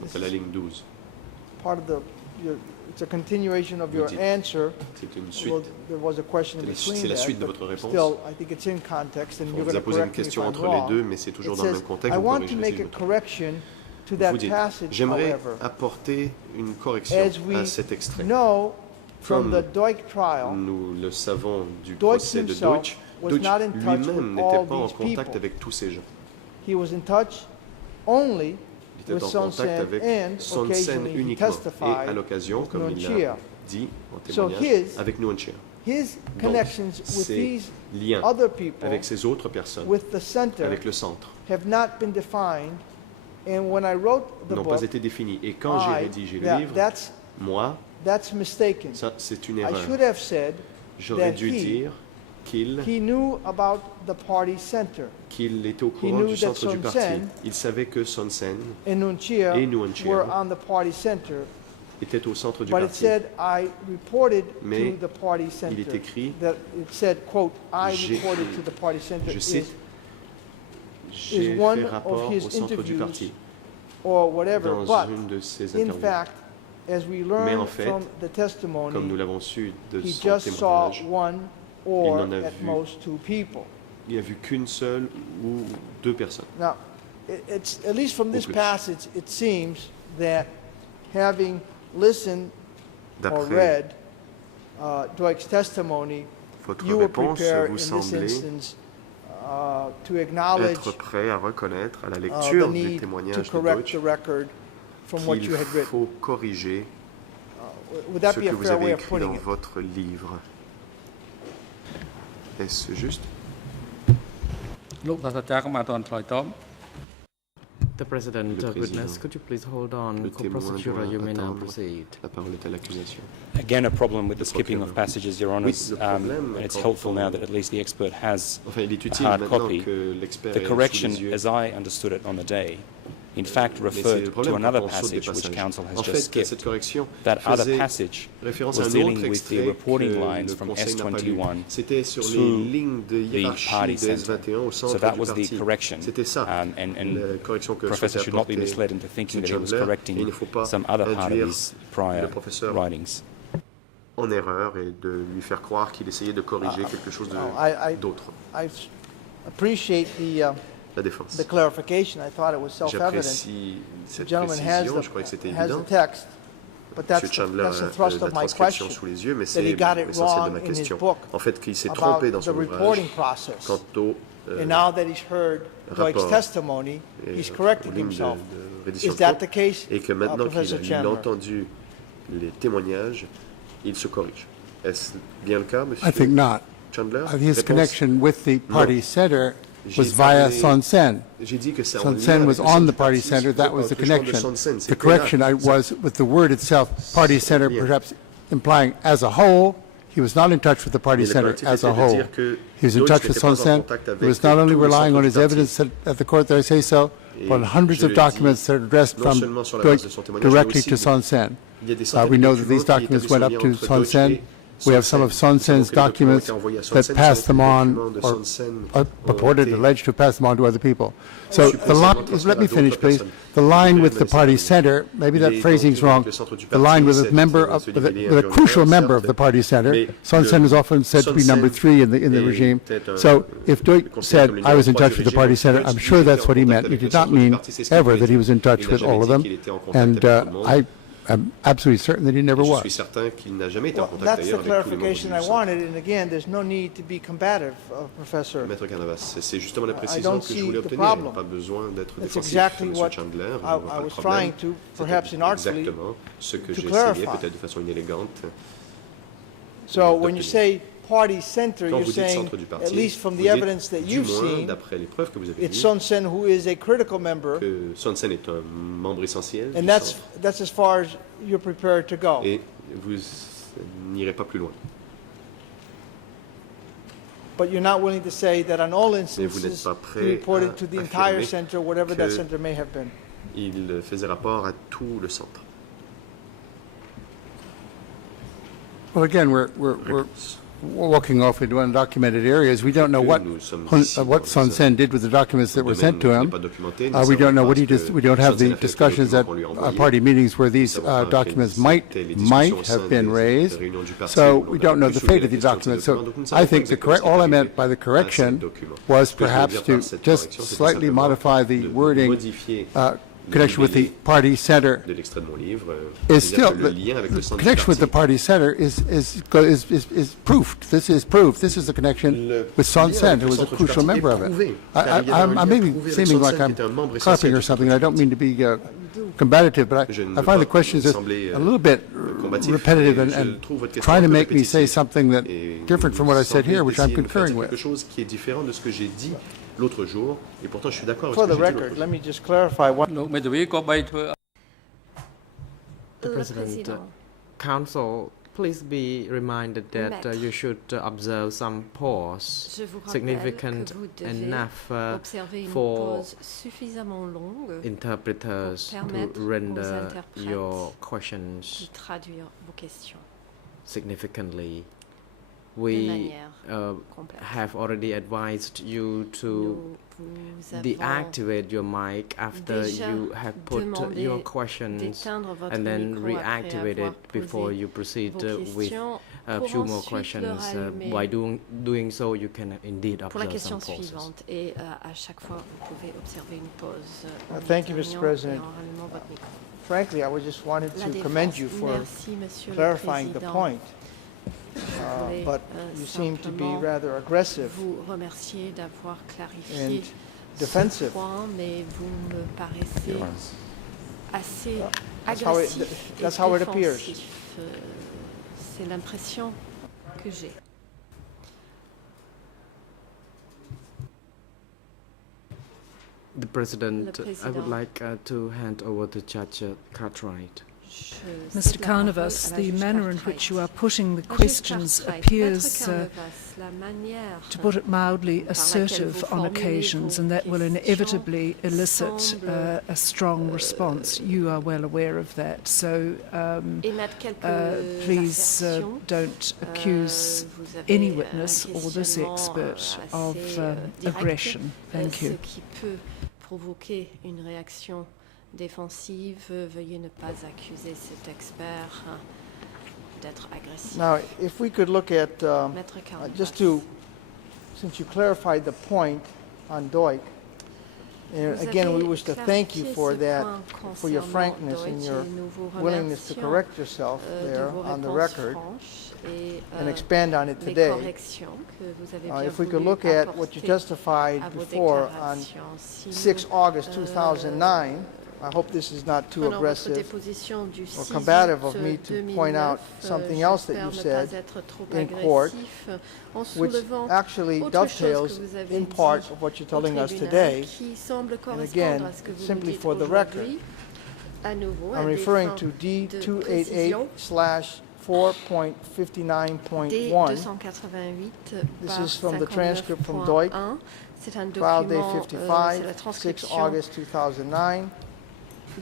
Donc à la ligne 12. part of it's a continuation of Vous your dites, answer. C'est une suite. Well, there was a question in C'est la- between c'est la that, suite de but votre réponse. still, I think it's in context, and On you're vous going a to posé une correct me if question I'm entre les wrong. deux, mais c'est toujours It dans le says, même contexte. I Vous want to corrigez make si je a me trompe. correction to Vous that dites, passage, j'aimerais however. apporter une correction As we à cet extrait. know from Comme the Doig trial, Nous le savons du Deutsch procès de himself Deutsch, was Deutsch not in touch lui-même with all n'était pas en these contact people. avec tous ces gens. he was in touch only Il with était en Son contact Sen, avec and Son Sen occasionally he uniquement. Et testified à l'occasion, with comme il Nuon Chea. l'a dit en So témoignage, his- avec Nuon Chea. His connections with ces these liens other people, avec ces autres personnes, with the center, avec le centre, have not been defined. And when I wrote the n'ont book, pas été définis. Et quand j'ai rédigé le livre, moi, that's mistaken. ça c'est une I erreur. should have said J'aurais that dû dire qu'il he knew about the party center. était au He courant knew du that centre du Son parti. Sen Il savait que Son Sen And Nuon Chea Et Nuon Chea were on the party center, était au centre du but it parti. said I reported Mais to the party center. il est écrit, that it said, quote, I j'ai- reported to the party center Je is, cite, j'ai one fait of rapport his au centre du interviews parti or whatever, dans but une de ses in interviews. fact, as we Mais learned en fait, from the Comme nous testimony, l'avons su de he son just saw témoignage, one or n'en a at vu. most two people. il n'a vu qu'une seule ou deux personnes. Now, it's, at least from this plus. passage, it seems that having listened or D'après read Doig's testimony, votre you were réponse, prepared vous in this semblez instance to acknowledge être prêt à reconnaître à la the lecture du need to témoignage de correct Deutsch the record from what qu'il you had written. faut corriger Would that ce be que a vous fair avez way of écrit putting dans it? votre livre. Est-ce juste? លោកសាស្ត្រាចារ្យក៏មកអត់ទាន់ឆ្លើយតប The President, Le witness, président. could you please hold on? Le témoin Co-prosecutor, doit you may now attendre. proceed. La parole est à l'accusation. Again, a problem with the Le skipping of procureur. passages, Your Honours. le problème, And it's quand helpful on- now that at least the expert has Enfin, il est a utile hard maintenant copy. que l'expert The ait correction, sous les yeux. as I understood it on the day, in fact Mais c'est le referred problème to another quand on saute des passage which passages. council has En just fait, skipped. cette correction That other faisait passage référence à was un dealing autre with extrait the reporting que lines le from Conseil n'a pas lu. S21 C'était sur les to lignes de the hiérarchie party de center. S21 au centre So that du was the parti. correction. C'était ça, And la correction que Professor souhaitait should not be apporter misled into thinking that he was Chandler, et il correcting ne faut pas some other part of induire his prior le professeur writings. en erreur et de lui faire croire qu'il essayait de corriger quelque chose No, I d'autre. appreciate La défense. the clarification. I thought it was self-evident. J'apprécie The cette gentleman has précision, je croyais que c'était has the évident. text, but M. that's Chandler the a thrust la of my transcription question sous les yeux, mais that c'est he got it l'essentiel de wrong ma in his question. book En fait, qu'il s'est about trompé dans the son ouvrage reporting process. quant au And now that he's heard Doig's rapport testimony, et he's aux correcting lignes himself. de reddition Is de that compte, the case, et que maintenant Professor qu'il a Chandler? entendu les témoignages, il se corrige. Est-ce bien le cas, monsieur I think not. Chandler? His Réponse? connection with the party center J'ai was via parlé- Son Sen. J'ai dit que c'est en Son lien Sen avec was le on centre the du party parti. center, that was the Quand je parle de connection. Son Sen, The c'était correction là. was with the word itself, party center, bien. perhaps implying as a whole. He was not in touch with the party Mais le center correctif as a était de whole. dire que He was in Deutsch touch with n'était Son pas en Sen. contact He avec was not only tout le relying centre on du his parti. evidence at the court, that I say so, Et but on hundreds je of le documents dis, that are addressed non from seulement sur la base de son témoignage, mais directly aussi to Son Sen. Il y a des centaines We de know that these documents qui documents établissent went le up lien to entre Son Deutsch Sen. et We have some of Son Sen's documents that pass them on, or purported, alleged to pass them on to other people. So the line, let me finish, please. The line with the party center, maybe that phrasing's wrong, the line with a member of, with a crucial member of the party center. Son Sen is often said to be number 3 in the regime. So if Duik said, I was in touch with the party center, I'm sure that's what he meant. He did not mean ever that he was in touch with all of them. And I'm absolutely certain that he never Je was. suis certain qu'il n'a jamais été en Well, contact that's the d'ailleurs avec tous les membres clarification I du wanted, and again, there's no need to be combative, Professor. Maître Canavas, c'est justement la I précision don't que je see voulais the obtenir. problem. Pas besoin d'être That's défensif, exactly Monsieur what Chandler. I Pas de was problème. trying to, perhaps C'était inartfully, exactement ce que to j'ai essayé, clarify. peut-être de façon inélégante. So when you say party center, Quand you're vous dites saying, centre du parti, at least from vous the dites, evidence that du you've moins, seen, d'après les preuves que vous avez it's vues, Son Sen who is a critical member, que Son Sen est un membre essentiel and du that's centre, as far as you're prepared to go. et vous n'irez pas plus loin. But you're not willing to say that on all Mais vous n'êtes instances, pas he prêt reported à to the entire affirmer center, whatever that que center may have been. Il faisait rapport à tout le centre. Well, again, we're Réponse. walking off into undocumented areas. We don't know Que what nous sommes ici dans Son Sen did with the documents that were sent to domaine him. qui n'est pas documenté. Nous We savons don't know pas what ce he que just, we don't have Son Sen the a fait avec les discussions at documents qu'on lui a envoyés. party meetings where Nous these savons pas documents quelles might étaient les discussions au sein have been des raised. réunions du parti So où l'on we a don't know pu the soulever fate of la these question de documents. ces So documents. Donc, nous ne I savons think pas the exactement correct, ce qui all I est meant arrivé by the à ces correction documents. was Ce que je veux perhaps dire to par cette just correction, c'était slightly simplement modify the de wording modifier connection with the party center de l'extrait de mon livre, is c'est-à-dire still, que le lien avec le the centre du connection with the parti. party center is proof. This is proof. This is the connection Le with Son lien Sen, avec who le was a centre du crucial parti member est of it. prouvé. Car il y a un I'm lien maybe prouvé avec seeming Son like Sen, I'm qui est un membre carping essentiel or du something. centre I don't du mean to be combative, but Je ne I veux find pas the questions just sembler, a little bit combatif, repetitive mais je and trouve votre question trying to un peu make me say répétitive. something that Et different from what I said semblez here, which I'm essayer de me faire concurring dire with. quelque chose qui est différent de ce que j'ai dit l'autre jour, et pourtant je suis d'accord avec For ce que the j'ai dit l'autre record, jour. let me just clarify one. លោកមេធាវីក៏បីធ្វើ The Le President, Président. Council, please be reminded that Maître. you should observe some pause Je vous rappelle significant que vous devez enough observer une for pause suffisamment longue interpreters pour to permettre aux render interprètes your de questions traduire vos questions significantly. de We manière complète. have already advised you to Nous vous avons deactivate your mic after déjà you have put demandé your questions d'éteindre votre and then micro reactivate après it avoir before posé you proceed vos with questions. a Pour few more ensuite le questions. rallumer. By doing so, you can indeed Pour la observe question some pauses. suivante, et à chaque fois, vous pouvez observer une pause. en Thank you, Mr. éteignant President. et en rallumant votre micro. Frankly, I just wanted La to commend défense. you for Merci, Monsieur le clarifying the Président. point. voulais, But you seem to be simplement rather aggressive Vous remercier d'avoir clarifié and ce defensive. point, mais vous me paraissez assez That's how it- agressif that's et how it appears. défensif. C'est l'impression que j'ai. The President, Le I would Président. like to hand over to Judge Cartwright. Je Mr. cède la parole Carnavas, à la the juge manner in Cartwright. which you are putting the Juge questions Cartwright, appears, Maître Carnavas, la manière to put it mildly, par laquelle assertive vous on formulez occasions, vos and that will questions inevitably elicit semble, a strong response. You are well aware of that. So émettre quelques please assertions. don't accuse Vous avez any un witness or this questionnement, expert of assez, direct, aggression. Thank ce you. qui peut provoquer une réaction défensive. Veuillez ne pas accuser cet expert d'être agressif. Now, if we could look at, Maître Carnavas. just to, since you clarified the point on Doik, and Vous again, we avez wish to thank you clarifié for ce that, point for your concernant frankness and Deutsche, your et nous vous willingness to remercions, correct yourself de there vos on the réponses record franches et, and expand on it les today. corrections que vous avez bien If we could voulu look at what you apporter testified à vos before on déclarations. Si 6 nous, August 2009, I hope this is not too prenons votre aggressive déposition du 6 or combative of août me to 2009, point out something else that you j'espère ne said pas être trop in court, agressif, en which soulevant actually autre chose que dovetails vous avez in dit part of what you're au telling us tribunal, today. qui semble And correspondre again, à ce que vous simply nous dites for the record, aujourd'hui. À nouveau, à I'm des referring fins to de précision, D288/4.59.1, D288 This par is from the transcript from Doik, 59.1. C'est un file day document, c'est la 55, 6 transcription August 2009.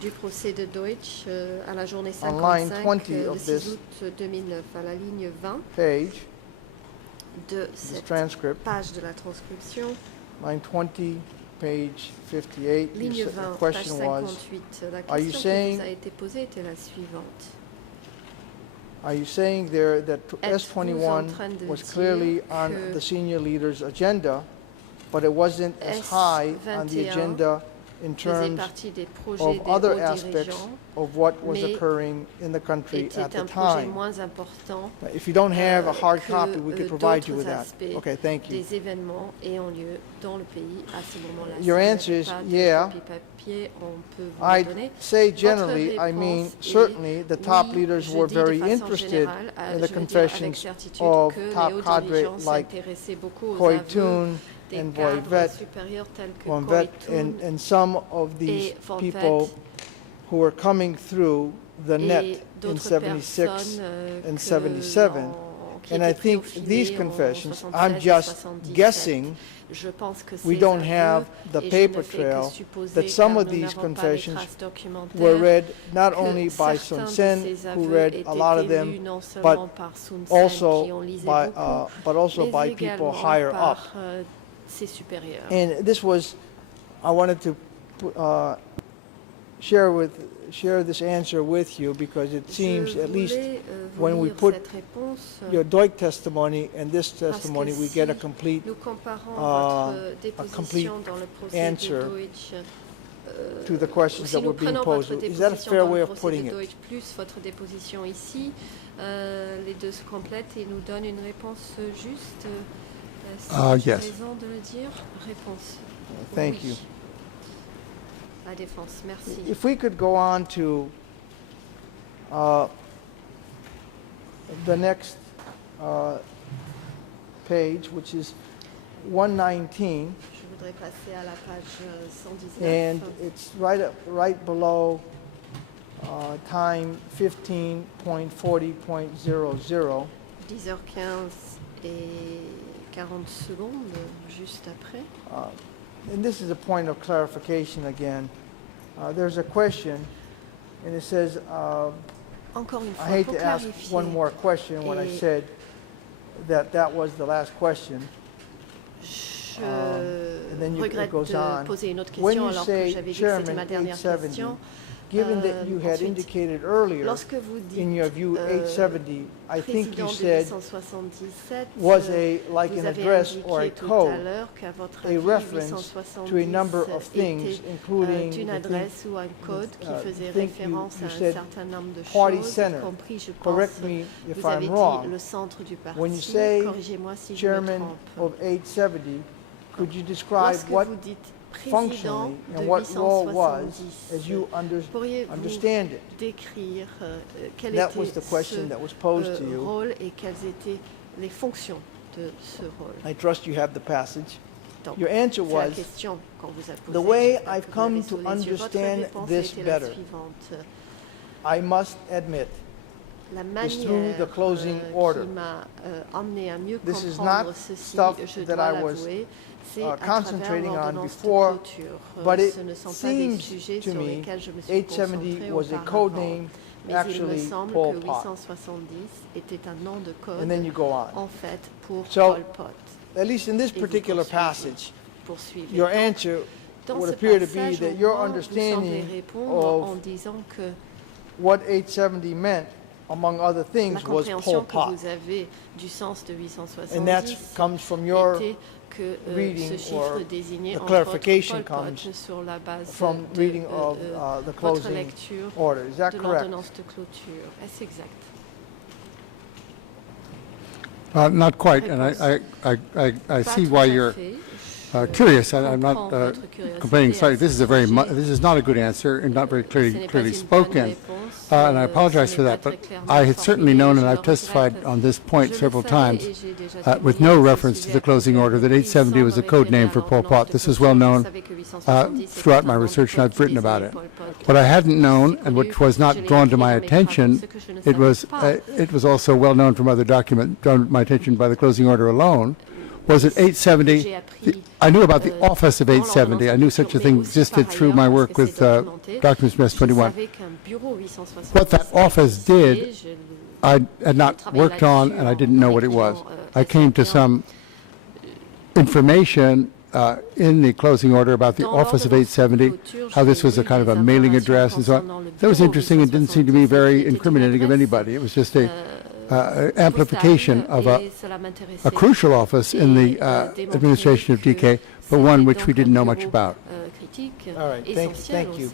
du procès de Deutsch à la journée On line 55 20 le of 6 this août 2009 à la ligne 20 page, de this cette transcript, page de la transcription. line 20, page 58, Ligne the 20, page question was, 58. La are you question qui saying- vous a été posée était la suivante. are you saying there that Êtes-vous en S21 train de was dire clearly on que the senior leader's agenda, but it wasn't as high on the S21 agenda in faisait terms partie des projets of des other hauts aspects dirigeants, of what was mais occurring in the country at était the un projet time? moins important If you don't have a hard que, copy, we could provide you with d'autres that. aspects Okay, thank you. des événements ayant lieu dans le pays à ce moment-là. Your Si vous answer n'avez is pas de yeah. copie papier, on peut vous le I'd donner. say generally, I réponse mean, est certainly the top oui, leaders je were dis de very façon interested générale, in the je veux dire avec confessions certitude of que les top hauts cadre dirigeants like s'intéressaient beaucoup aux Coy aveux Toon des and cadres Voivet, supérieurs tels que Vonvet, Coy Toon and some of these et Vonvet people who were coming through the net et in d'autres 76 personnes and que 77. qui And I étaient pris au think filet these en confessions, 76 I'm et just 77. guessing, Je pense que we ces don't aveux, have the et je ne paper fais que trail, supposer, that some car of nous these n'avons pas les confessions traces documentaires, were read not que only by certains Sun de Sen, ces who aveux read étaient a lot of lus them, non seulement par Sun Sen, also qui en lisait by, beaucoup, but also mais by people également higher up. par ses supérieurs. And this was, I wanted to share this answer with you because it seems, Je at least voulais, vous when we lire put cette réponse, your Deutsch testimony and this parce que testimony, we get a si complete nous comparons uh, votre déposition complete dans le procès answer de Deutsch, to the questions si that nous were being prenons posed. votre Is that a déposition fair dans way le of procès putting de it? Deutsch plus votre déposition ici, les deux se complètent et nous donnent une réponse juste. Est-ce Yes. raison de le dire? Réponse. Thank Oui. you. La défense, merci. If we could go on to the next page, which is 119, Je voudrais passer à la page 119. and it's right below time 15.40.00. 10h15 et 40 secondes, juste après. And this is a point of clarification again. There's a question, and it says, Encore une I fois, hate pour to ask clarifier, one more question when I Et- said that was the last question. je and then it regrette goes de on. poser une autre When question you alors que say j'avais dit que c'était Chairman ma dernière 870, question. given that you had Ensuite, indicated earlier lorsque vous dites in your view 870, I think président you de said 877, was like vous an avez address or a indiqué tout à code, l'heure qu'à votre a avis, reference to a number of 870 things, était including une the adresse ou un code qui faisait think référence you à un said certain nombre de party choses, center. y compris, je pense, Correct me if vous avez I'm dit wrong. le centre du parti. When you say Corrigez-moi si je me Chairman trompe. of 870, could you describe Lorsque what vous dites président functionally de and what role was 870, as you pourriez-vous understand it? décrire quel That était was the question that was posed to ce you. rôle et quelles étaient les fonctions de ce rôle. I trust you have the passage. Donc, Your answer c'est la was, question qu'on vous a posée. the way J'espère I've que vous come l'avez to sous les yeux. Votre understand réponse this était la better, suivante. I must admit, La through manière the closing order. qui m'a amené à mieux This is comprendre not ceci, stuff je that dois I was, l'avouer, c'est à concentrating travers on l'ordonnance de before, clôture. but it Ce ne sont pas des seems sujets to sur me lesquels je me suis 870 concentrée was a code auparavant. name, Mais il me actually semble Pol que Pot. 870 était un nom de code And then you go on. en fait pour So, Pol Pot. At least in this Et vous particular poursuivez. passage, Poursuivez. your Donc, answer dans would ce appear to be passage, that au your moins, vous semblez understanding répondre en of disant que what 870 meant, among other la things, was compréhension Pol que Pot. vous avez du sens de And that 870 comes from your était que reading ce chiffre or désignait the entre autres clarification Pol Pot comes sur la base from de reading of the votre closing lecture order. Is that de correct? l'ordonnance de clôture. Est-ce exact? Not quite, and I Pas see tout why à you're fait. curious. I'm comprends not votre curiosité complaining à slightly. ce This is a very sujet. this is not a good answer and not very Ce clearly n'est pas une bonne spoken. réponse, And I ce apologize n'est for pas that, très but clairement I had certainly formulé, known, je and le I've testified regrette. on this point Je le several savais times, et j'ai déjà with témoigné no à ce reference to sujet the à closing plusieurs order, that reprises 870 was sans a code me référer name à for Pol l'ordonnance Pot. de This is clôture. well Je known savais que 870 c'était throughout un my nom de research, and code I've written qui about désignait it. Pol Pot. What I hadn't known, C'est and which connu, was not je l'ai drawn to écrit my dans mes travaux, attention, ce que je ne it savais was pas. it was also well known from other documents, drawn to my attention by the closing order alone, was at 870. J'ai appris, I knew about the office of en 870. I knew such a thing existed through my work with Documents MS 21. What that office did, I had not worked on, and I didn't know what it was. I came to some information in the closing order about the Office of 870, how this was a kind of a mailing address and so on. That was interesting and didn't seem to me very incriminating of anybody. It was just a amplification of a crucial office in the administration of DK, but one which we didn't know much about. All right, thank you.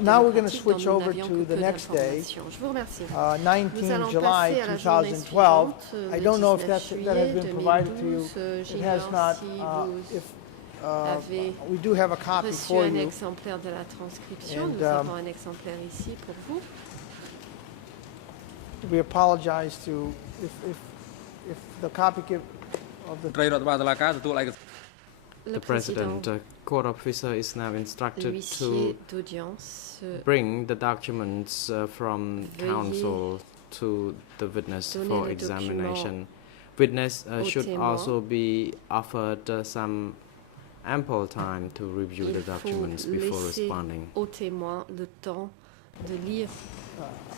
Now we're going to switch over to the next day, 19 July 2012. I don't know if that has been provided to you. It has not. We do have a copy for you. We apologize to if the copy of the ត្រីរដ្ឋបាលតុលាការទទួលឯក The President, court officer is now instructed to bring the documents from counsel to the witness for examination. Witness should also be offered some ample time to review the documents before responding. Au témoin le temps de lire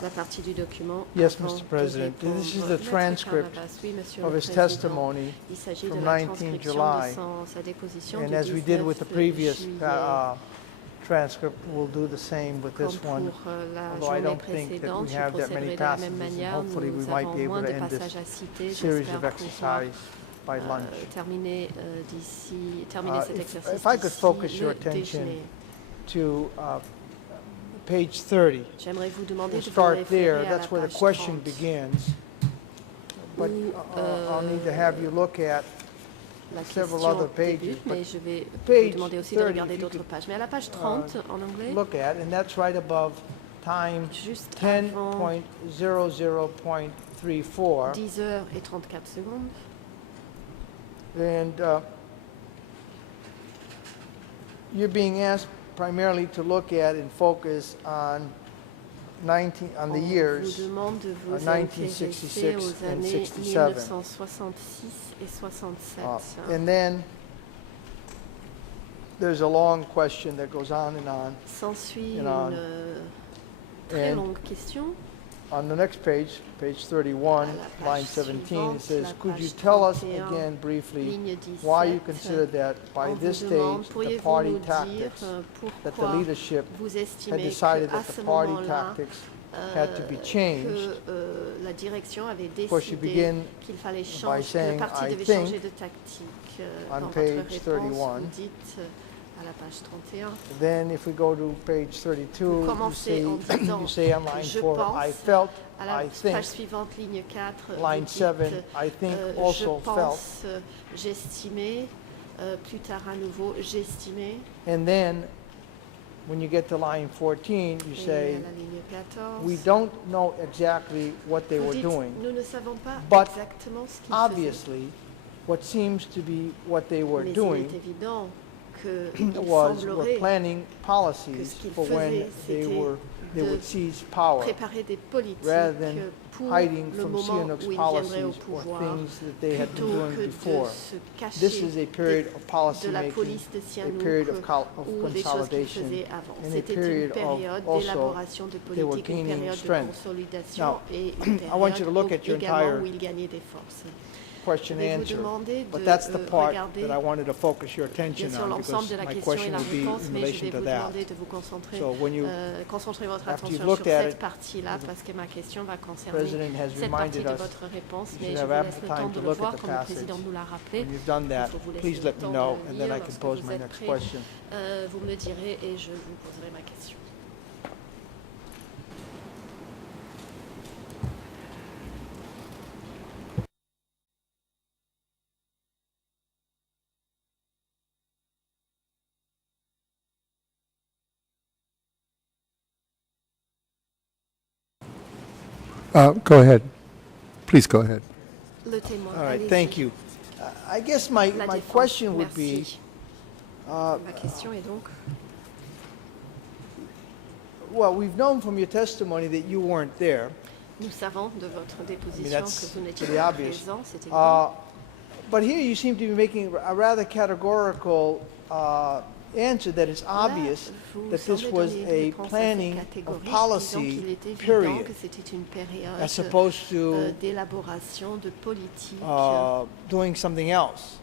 la partie du document. Yes, Mr. President. This is the transcript of his testimony from 19 July. And as we did with the previous transcript, we'll do the same with this one. Although I don't think that we have that many passages, and hopefully we might be able to end this series of exercise by lunch. If I could focus your attention to page 30. We'll start there. That's where the question begins. But I'll need to have you look at several other pages. Page 30, look at, and that's right above time 10.00.34. 10 heures et 34 secondes. And you're being asked primarily to look at and focus on the years 1966 and 67. And then there's a long question that goes on and on. S'ensuit and on. Une très longue question. On the next page, page 31, line 17, it says, could you tell us again briefly why you consider that by this stage the party tactics, that the leadership had decided that the party tactics had to be changed? Of course, you begin by saying, I think, on page 31. Then if we go to page 32, you say on line 4, I felt, I think. Line 7, I think, also felt. And then when you get to line 14, you say, we don't know exactly what they were doing, but obviously what seems to be what they were doing was we're planning policies for when they would seize power, rather than hiding from Sihanouk's policies or things that they had been doing before. This is a period of policy making, a period of consolidation, and a period of also they were gaining strength. Now, I want you to look at your entire question and answer, but that's the part that I wanted to focus your attention on, because my question will be in relation to that. So when you, after you've looked at it, the President has reminded us you should have ample time to look at the passage. When you've done that, please let me know, and then I can pose my next question. Vous me le direz et je vous poserai ma question. Go ahead. Please go ahead. Le témoin. All right, thank you. I guess my question would be, ma question est donc, well, we've known from your testimony that you weren't there. Nous savons de votre déposition que vous n'étiez pretty pas obvious. présent, c'est évident. But here you seem to be making a rather categorical answer that it's obvious that this was a planning of policy period, as opposed to doing something else.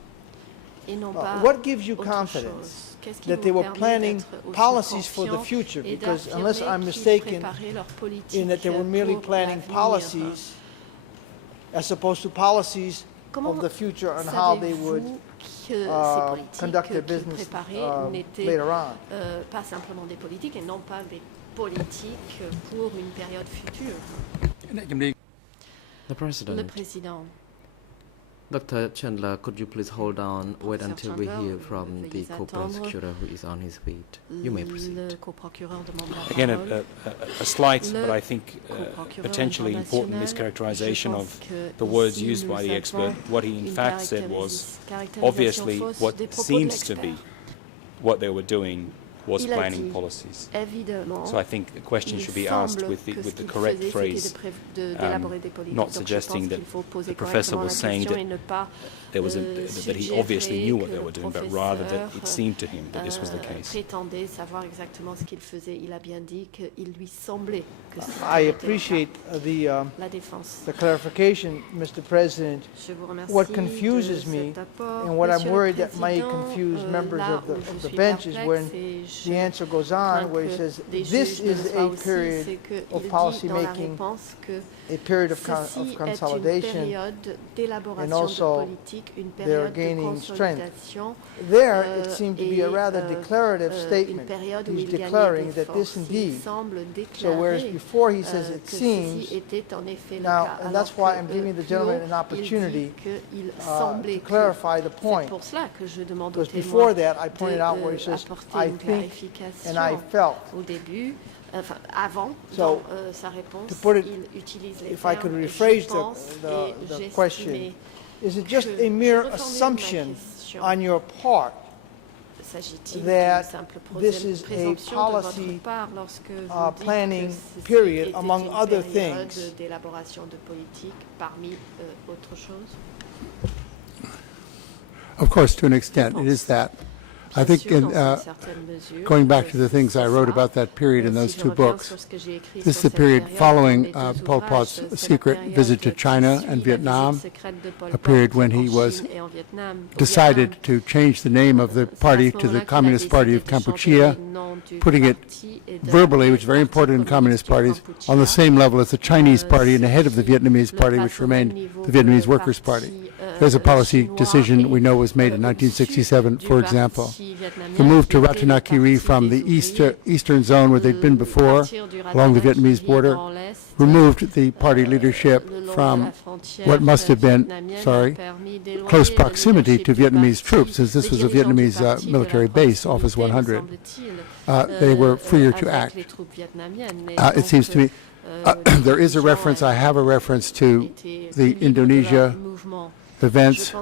What gives you confidence that they were planning policies for the future? Because unless I'm mistaken in that they were merely planning policies as opposed to policies of the future on how they would conduct their business later on. Pas simplement des politiques et non pas des politiques pour une période future. The President. Le Président. Dr. Chandler, could you please hold on, wait until we hear from the co-prosecutor who is on his feet. You may proceed. Again, a slight, but I think potentially important mischaracterization of the words used by the expert. What he in fact said was, obviously, what seems to be what they were doing was planning policies. So I think the question should be asked with the correct phrase, not suggesting that the professor was saying that there was that he obviously knew what they were doing, but rather that it seemed to him that this was the case. I appreciate the clarification, Mr. President. What confuses me, and what I'm worried that might confuse members of the bench, is when the answer goes on, where he says, this is a period of policy making, a period of consolidation, and also they're gaining strength. There, it seemed to be a rather declarative statement. He's declaring that this indeed. So whereas before he says it seems, now, and that's why I'm giving the gentleman an opportunity to clarify the point. Because before that, I pointed out where he says, I think and I felt. So, to put it, if I could rephrase the question, is it just a mere assumption on your part that this is a policy planning period, among other things? Of course, to an extent, it is that. I think going back to the things I wrote about that period in those two books, this is the period following Pol Pot's secret visit to China and Vietnam, a period when he was decided to change the name of the party to the Communist Party of Kampuchea, putting it verbally, which is very important in communist parties, on the same level as the Chinese Party and ahead of the Vietnamese Party, which remained the Vietnamese Workers' Party. There's a policy decision we know was made in 1967, for example. The move to Ratanakiri from the eastern zone where they'd been before, along the Vietnamese border, removed the party leadership from what must have been, close proximity to Vietnamese troops, as this was a Vietnamese military base, Office 100. They were freer to act. It seems to me there is a reference, I have a reference to the Indonesia events.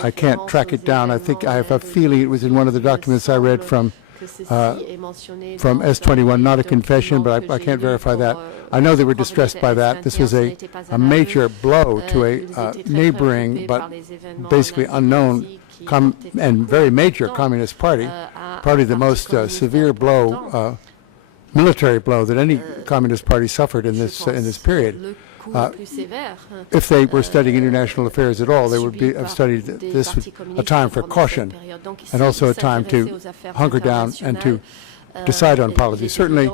I can't track it down. I think I have a feeling it was in one of the documents I read from S21, not a confession, but I can't verify that. I know they were distressed by that. This was a major blow to a neighboring but basically unknown and very major communist party, probably the most severe blow, military blow that any communist party suffered in this period. If they were studying international affairs at all, they would have studied this a time for caution and also a time to hunker down and to decide on policy. Certainly,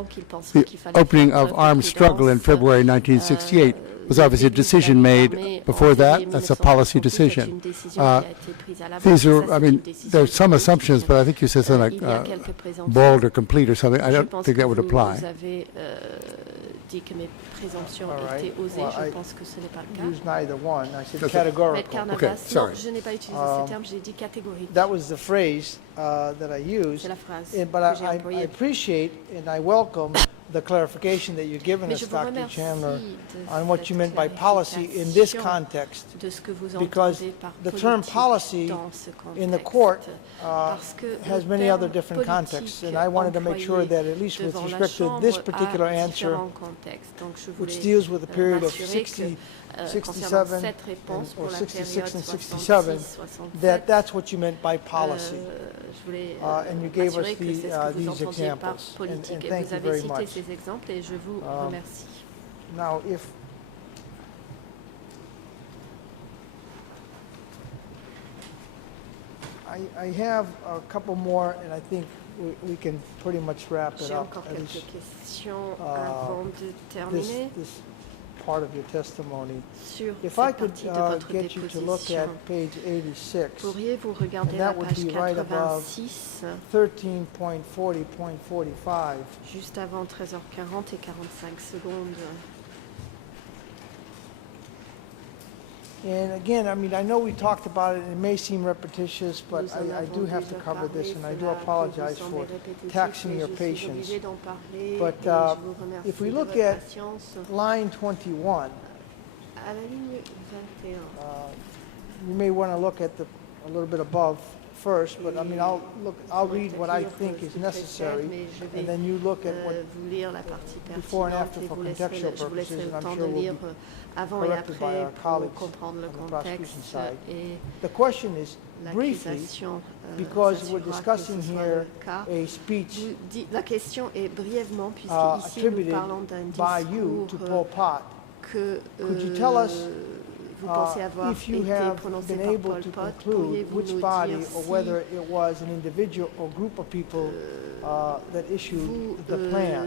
the opening of armed struggle in February 1968 was obviously a decision made before that. That's a policy decision. These are, I mean, there's some assumptions, but I think you said something like bald or complete or something. I don't think that would apply. I use neither one. I said categorical. Okay, sorry. That was the phrase that I used. But I appreciate and I welcome the clarification that you've given Mais us, je vous Dr. remercie Chandler, de on what cette you meant by policy in this clarification context, de ce que vous because entendez par the term politique policy dans ce in the contexte. court Parce que has le many terme other different contexts, politique and I wanted to make sure employé that at least with devant la respect to Chambre this a particular answer, différents contextes. Donc je which voulais deals with the period of m'assurer que, 60, concernant 67, cette réponse or pour la 66 période and 67, 66-67, that's what you meant by policy. je voulais And you gave us m'assurer que c'est ce que vous these entendiez par examples, politique. and Et thank vous you avez very cité much. ces exemples et je vous remercie. Now, if I have a couple more, and I think we can pretty much wrap it J'ai up. encore at quelques least, questions avant de terminer this part of your testimony. sur If I cette could partie de votre get you to look déposition. at page 86, Pourriez-vous regarder and la that would page be right above 86, 13.40.45. juste avant 13h40 et 45 secondes. And again, I mean, I know we talked about it, and it may seem repetitious, but Nous en I avons do have to déjà cover parlé, this, and I do cela peut apologize vous for sembler répétitif, taxing mais your je suis patience. obligée d'en parler But, et je vous remercie if we de look votre at patience. line 21, À la ligne 21, you may want to look at a little bit above first, but I mean, I'll read what I think is necessary, and then you look at what vous lire la partie before and pertinente after et for vous laisserez, contextual je vous laisserai purposes, le and I'm temps sure de will lire be avant et corrected by après our pour colleagues comprendre le on the prosecution contexte side. et The question is, briefly, l'accusation because we're s'assurera que discussing ce soit here le cas. a speech La question est brièvement, puisqu'ici nous attributed parlons d'un by you to discours Pol Pot. que Could you tell us vous pensez avoir if you été have prononcé been par able Pol to Pot, conclude pourriez-vous which nous body dire or si whether it was an individual or group of people that issued vous the plan?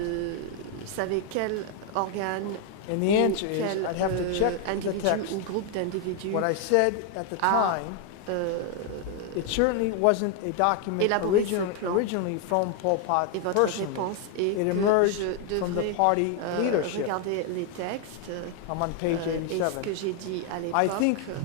savez quel organe And the ou answer is, quel I'd have to check the individu text. ou groupe d'individus What I said at the a time, it certainly wasn't a document élaboré ce plan. originally from Pol Pot Et votre personally. réponse est It que emerged je from the devrais party leadership. regarder les textes I'm on page et ce 87. que j'ai dit à I think l'époque.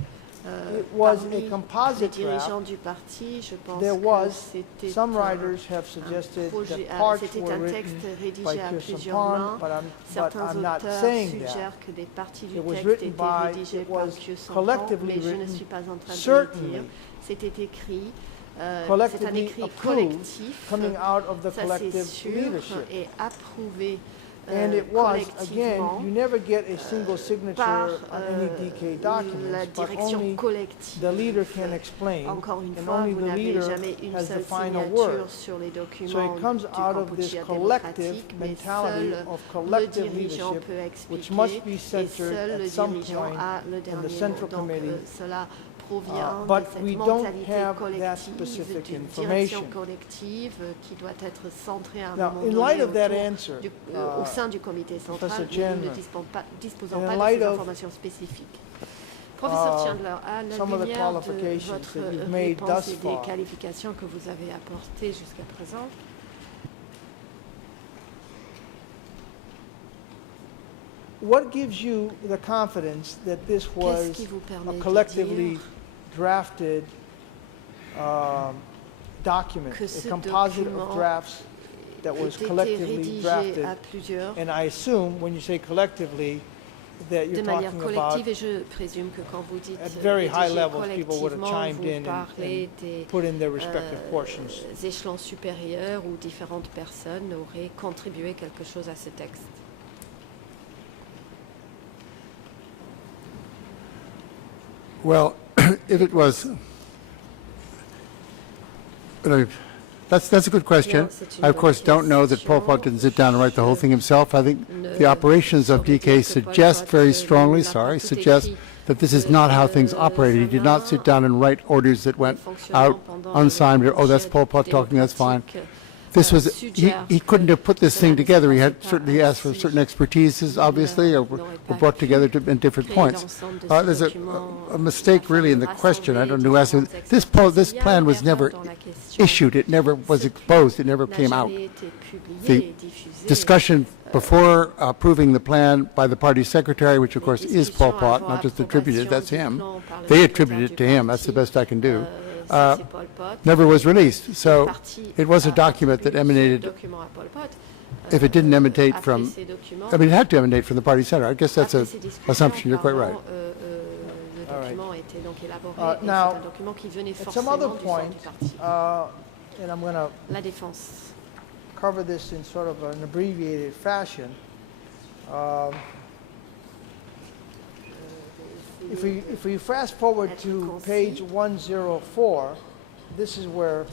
it was Parmi a les composite dirigeants draft. du parti, je pense There que was, c'était some un writers have suggested projet, that parts c'était were un written texte by rédigé à Kirsten plusieurs Pond, mains. but Certains I'm not auteurs saying that. suggèrent que des parties du It was texte written étaient by- rédigées it par was Kieu Sampan, collectively mais je ne written, suis pas en train de le certainly dire. C'était écrit, c'est un collectively écrit approved, collectif, coming out of the ça c'est collective sûr, leadership. et approuvé And it was, again, collectivement you never get a single signature par on any DK la documents, but direction only collective. the leader can explain, Encore une and fois, only vous the n'avez leader jamais une has the seule final signature word. sur les So documents it comes du out of this Kampuchea collective démocratique, mais mentality seul of le collective dirigeant leadership, peut which expliquer must be et centered seul le at some dirigeant point a le in the dernier mot. Central Donc Committee. cela provient But de cette we don't mentalité have that collective, specific d'une information. direction collective qui doit être centrée à un Now, moment in donné light of that autour answer, au sein du comité central, Professor mais nous Chandler, ne disposons in pas de light ces of, informations spécifiques. Professeur Chandler, à la some of the lumière de qualifications votre that you've made réponse thus et des far, qualifications que vous avez apportées jusqu'à présent, what gives you the confidence that this qu'est-ce was qui vous permet a de collectively dire drafted document, que a ce composite document of drafts that was été collectively rédigé drafted? à plusieurs And I assume when you say collectively that de you're manière talking about collective, et je présume que quand vous dites at very high rédigé levels, people would have collectivement, chimed vous in parlez des and put in their respective portions. échelons supérieurs où différentes personnes auraient contribué quelque chose à ce texte. Well, if it was, that's a good question. I, of course, don't know that Pol Pot didn't sit down and write the whole thing himself. I think the operations of DK suggest very strongly, suggest that this is not how things operated. He did not sit down and write orders that went out unsigned, or, oh, that's Pol Pot talking, that's fine. This was, he couldn't have put this thing together. He had certainly asked for certain expertises, obviously, or were brought together in different points. There's a mistake really in the question. I don't know who asked it. This plan was never issued. It never was exposed. It never came out. The discussion before approving the plan by the party secretary, which of course is Pol Pot, not just attributed, that's him. They attributed it to him. That's the best I can do. Never was released. So it was a document that emanated if it didn't emanate après from, ces documents, I mean, it had to emanate from the party center. I guess that's après an ces discussions, assumption. You're quite right. Le document a été donc élaboré et now, c'est un document qui venait at some forcément other du point, centre du parti. and I'm going to La défense. cover this in sort of an abbreviated fashion. If we fast forward to page 104, this is where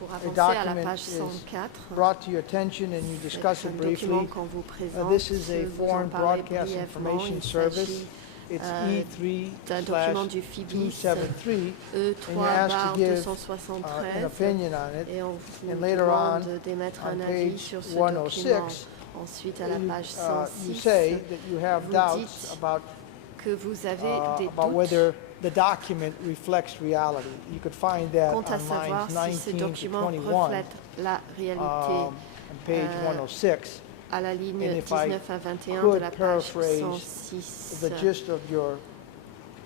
Pour a avancer à la document page is 104, brought to your attention and you discuss c'est un it document briefly. qu'on vous présente, This is a vous en foreign parlez broadcast brièvement. information Il service. s'agit It's d'un document du FIBIS E3/273, E3 asked to give an 273 opinion on it. et on vous And later on, demande d'émettre on un avis page sur ce 106, document. Ensuite, à la page you 106, say that you have vous doubts dites about que vous avez des about doutes whether the document reflects reality. You could find that quant à on savoir lines si ce 19 to document 21 reflète la réalité on page 106. à la ligne And if I 19 à 21 de could la page paraphrase 106. The gist of your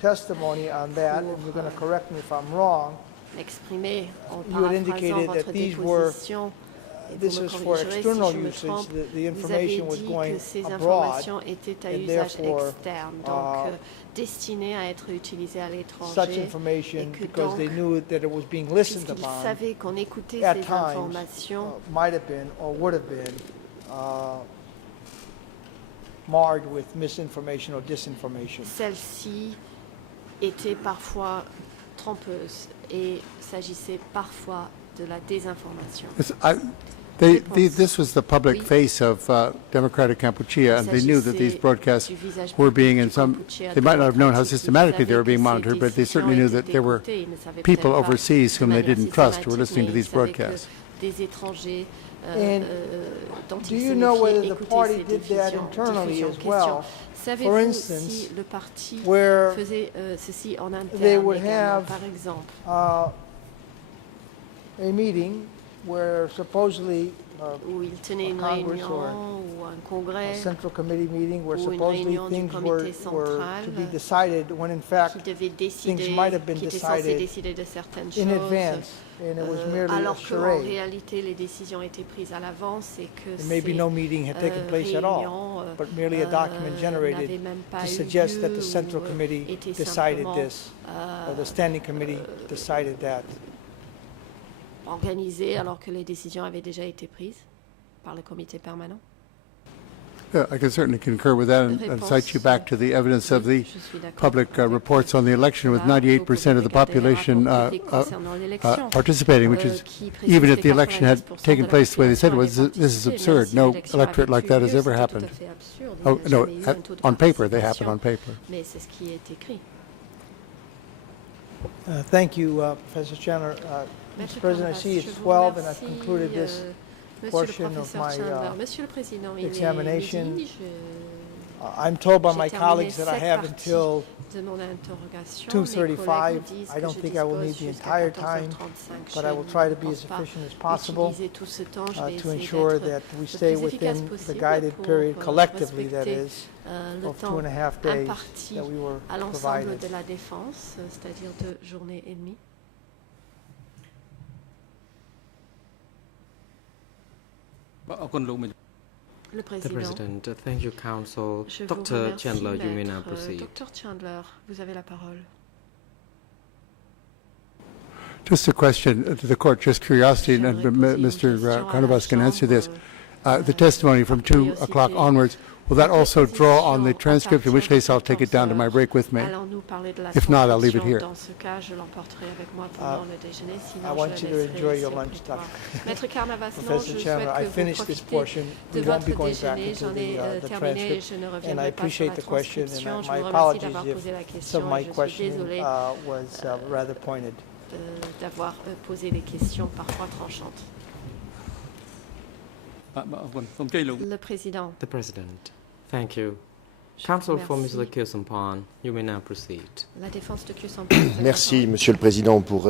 testimony on that, and you're going to correct me if I'm wrong. Exprimer en You had paraphrasant indicated votre that these were, déposition, et this vous me is for corrigerez external si je me usage, trompe, the vous avez information was dit going que ces abroad, informations étaient à and usage therefore, externe, donc destinées à être utilisées à such l'étranger, information, et que because they donc, knew that it was being listened puisqu'ils upon, savaient qu'on écoutait at ces times, informations, might have been or would have been marred with misinformation or disinformation. celles-ci étaient parfois trompeuses et s'agissait parfois de la désinformation. This was the public Oui. face of Democratic Kampuchea, and they knew that these broadcasts Du visage were being public in du some, Kampuchea they might not have known how démocratique. Ils systematically they were savaient being que ces monitored, but they décisions certainly knew étaient that there were écoutées. Ils ne savaient people peut-être pas overseas de whom they manière didn't trust who were systématique, listening to mais ils these savaient que broadcasts. des étrangers And dont do ils you se know whether méfiaient the écoutaient party ces did that diffusions internally as question. well? Savez-vous For instance, si le parti where faisait ceci en they interne would également, have par exemple? a meeting where supposedly Où ils tenaient une Congress réunion ou un a congrès central committee meeting where ou une supposedly réunion du things comité were central to be decided when in fact qui devait décider, things might have been qui était censé decided décider de certaines in choses, advance and it was merely a alors qu'en charade. réalité les décisions étaient prises à l'avance et que And maybe ces no meeting had taken place at all, réunions but merely a document generated n'avaient même pas to eu suggest that the lieu central ou committee étaient decided simplement, this, or the standing committee decided that. organisées alors que les décisions avaient déjà été prises par le comité permanent. Yeah, I can certainly concur with that and cite you back to the evidence of the public reports on the election with 98% of the population participating, which is, even if the election had taken place the way they said it was, this is absurd. No electorate like that has ever happened. Oh, no, on paper, they happen on paper. Mais c'est ce qui est écrit. Thank you, Professor Chandler. Mr. President, I see it's 12 and I've concluded this portion of my examination. I'm told by my colleagues that I have until 2:35. I don't think I will need the entire time, but I will try to be as efficient as possible to ensure that we stay within the guided period collectively, that is, of 2.5 days that we were à l'ensemble provided. de la défense, c'est-à-dire 2 journées et demie. Le The président. President, thank you, Counsel. Je vous Dr. remercie, Chandler, you may now Maître. proceed. Dr. Chandler, vous avez la parole. Just a question to the court, just curiosity, and Mr. Carnavas can answer this. The testimony from 2 o'clock onwards, will that also draw on the transcript, in which case I'll take it down to my break with me? Allons-nous parler de la If not, I'll leave it transcription? here. Dans ce cas, je l'emporterai avec moi pendant le déjeuner, sinon I want je you to laisserai enjoy sur your le lunch prétoire. time. Maître Carnavas, non, Professor je Chandler, souhaite I que vous finished this portion. profitez We de won't be votre going back déjeuner. into J'en ai the terminé, transcript. je ne And I reviendrai pas sur appreciate la the question, transcription. and Je my vous remercie apologies d'avoir posé la if question some of my et je suis questioning désolée was rather pointed. d'avoir posé des questions parfois tranchantes. Le président. The President, thank you. Counsel for Mr. Khieu Samphan, you may now proceed. La défense de Khieu Samphan. Merci, Monsieur le Président, pour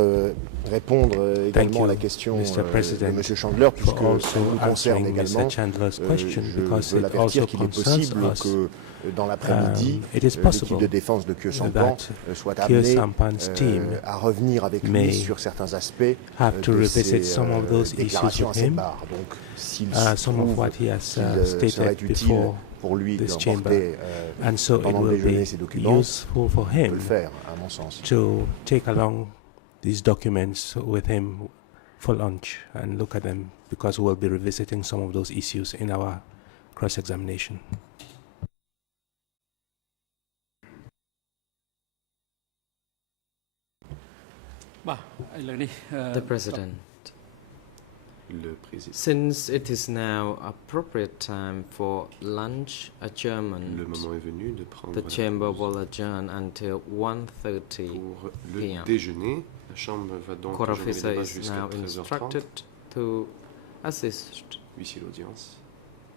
répondre également you, à la question Mr. President, de Monsieur Chandler, puisque for ça nous also concerne answering également. Mr. Chandler's question, because Je veux it l'avertir also qu'il est concerns possible us. que dans l'après-midi, It is possible l'équipe de défense de Khieu Samphan soit Khieu amenée Samphan's team à revenir avec lui sur certains aspects have to de revisit ses some of those issues déclarations with assez him. barres. Donc, s'il Some of what he has serait stated utile before pour lui this d'emporter chamber, and so it pendant le will déjeuner be ces documents, useful for on peut him le faire, à mon sens. to take along these documents with him for lunch and look at them, because we'll be revisiting some of those issues in our cross-examination. The President. Le Président. Since it is now appropriate time for lunch adjournment, Le moment est venu de prendre the la chamber pause. will adjourn until 1:30 Pour le p.m. déjeuner, la Chambre va donc Court adjourner les officer débats is jusqu'à now 13h30. instructed to assist Huissier l'audience.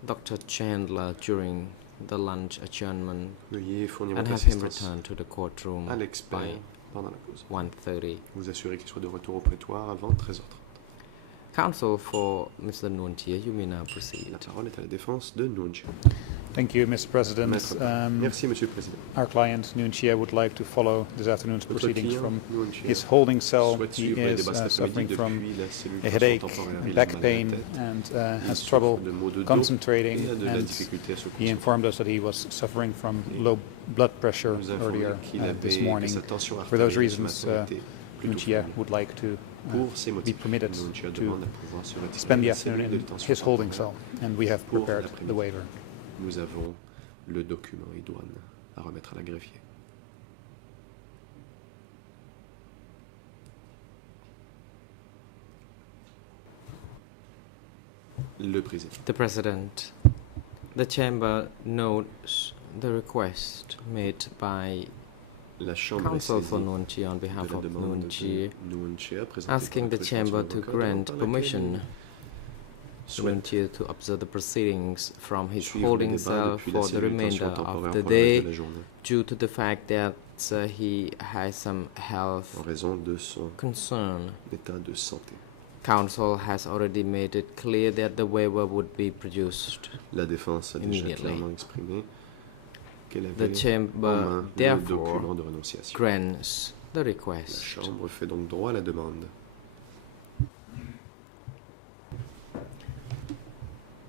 Dr. Chandler during the lunch adjournment Veuillez fournir and votre have him assistance return to the courtroom à l'expert by pendant la pause. 1:30. Vous assurez qu'il soit de retour au prétoire avant 13h30. Counsel for Mr. Nuon Chea, you may now La proceed. parole est à la défense de Nuon Chea. Thank you, Mr. President. Maître. Merci, Monsieur le Président. Our client, Nuon Chea, would like to follow this afternoon's Notre proceedings client, from Nuon Chea, his holding cell. souhaite He suivre les is débats cet suffering après-midi from depuis la cellule a headache, temporaire et back la pain, tête. and Il has souffre trouble de maux de dos concentrating, et a de la and difficulté à se he concentrer. informed us that he was suffering from low blood pressure Nous avons earlier qu'il this avait morning. que sa tension For those artérielle ce reasons, matin était Nuon plutôt Chea faible. would like to Pour ces be motifs, permitted Nuon Chea to demande à pouvoir se retirer spend de the la cellule afternoon de in détention his holding temporaire. cell, and we have Pour prepared l'après-midi. the waiver. Nous avons le document idoine à remettre à la greffier. Le Président. The President. The chamber notes the request made by La Chambre est Counsel for saisie Nuon Chea on de behalf la of demande Nuon Chea, de Nuon Chea présentée asking par the notre chamber défense to avocat, grant par laquelle permission il Nuon souhaite Chea to observe the proceedings from his suivre le holding débat cell depuis la for the cellule de remainder détention of temporaire the pour le reste de day la journée, due to the fact that he has some health en raison de son concern. état de santé. Counsel has already made it clear that the waiver would be produced. La défense a déjà Immediately. clairement exprimé qu'elle The avait en chamber main le therefore document de renonciation. grants the La request. Chambre fait donc droit à la demande.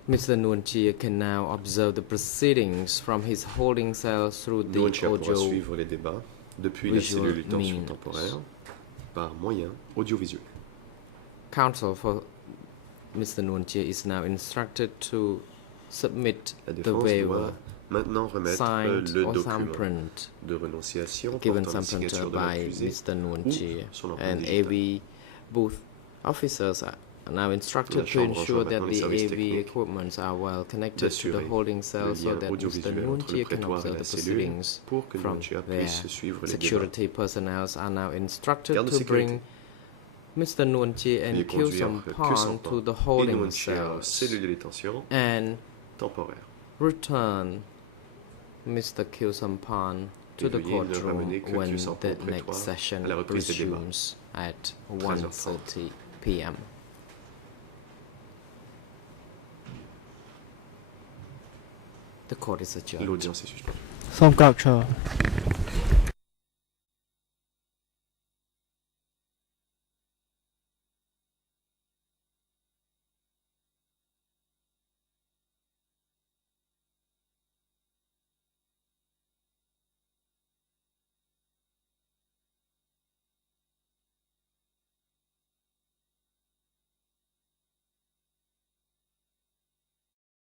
Mr. Nuon Chea can now observe the proceedings from his holding cell through the Nuon Chea pourra audio suivre les débats depuis la visual cellule de détention means. temporaire par moyen audiovisuel. Counsel for Mr. Nuon Chea is now instructed to submit La the défense waiver doit maintenant remettre signed le or document thumbprint de renonciation given portant la thumbprint signature de by l'accusé Mr. Nuon ou Chea, son empreinte and digitale. AV booth officers are now instructed La to Chambre ensure rejoint that maintenant les the services AV techniques equipments are well connected to the d'assurer holding le cell so lien that Mr. audiovisuel Nuon entre le Chea can prétoire et observe la the cellule proceedings pour que from Nuon Chea there. puisse suivre les débats. Security personnel are now instructed Garde de to sécurité. bring Mr. Nuon Chea and Veuillez Khieu conduire Samphan Samphan to the et holding Nuon Chea aux cells cellules de détention and temporaires. return Mr. Khieu Samphan to Et the veuillez ne courtroom ramener que when Khieu Samphan the au prétoire next session à la reprise des débats. resumes at 13h30. 1:30 p.m. The court is adjourned. L'audience est suspendue. សូមក្រោកឈរ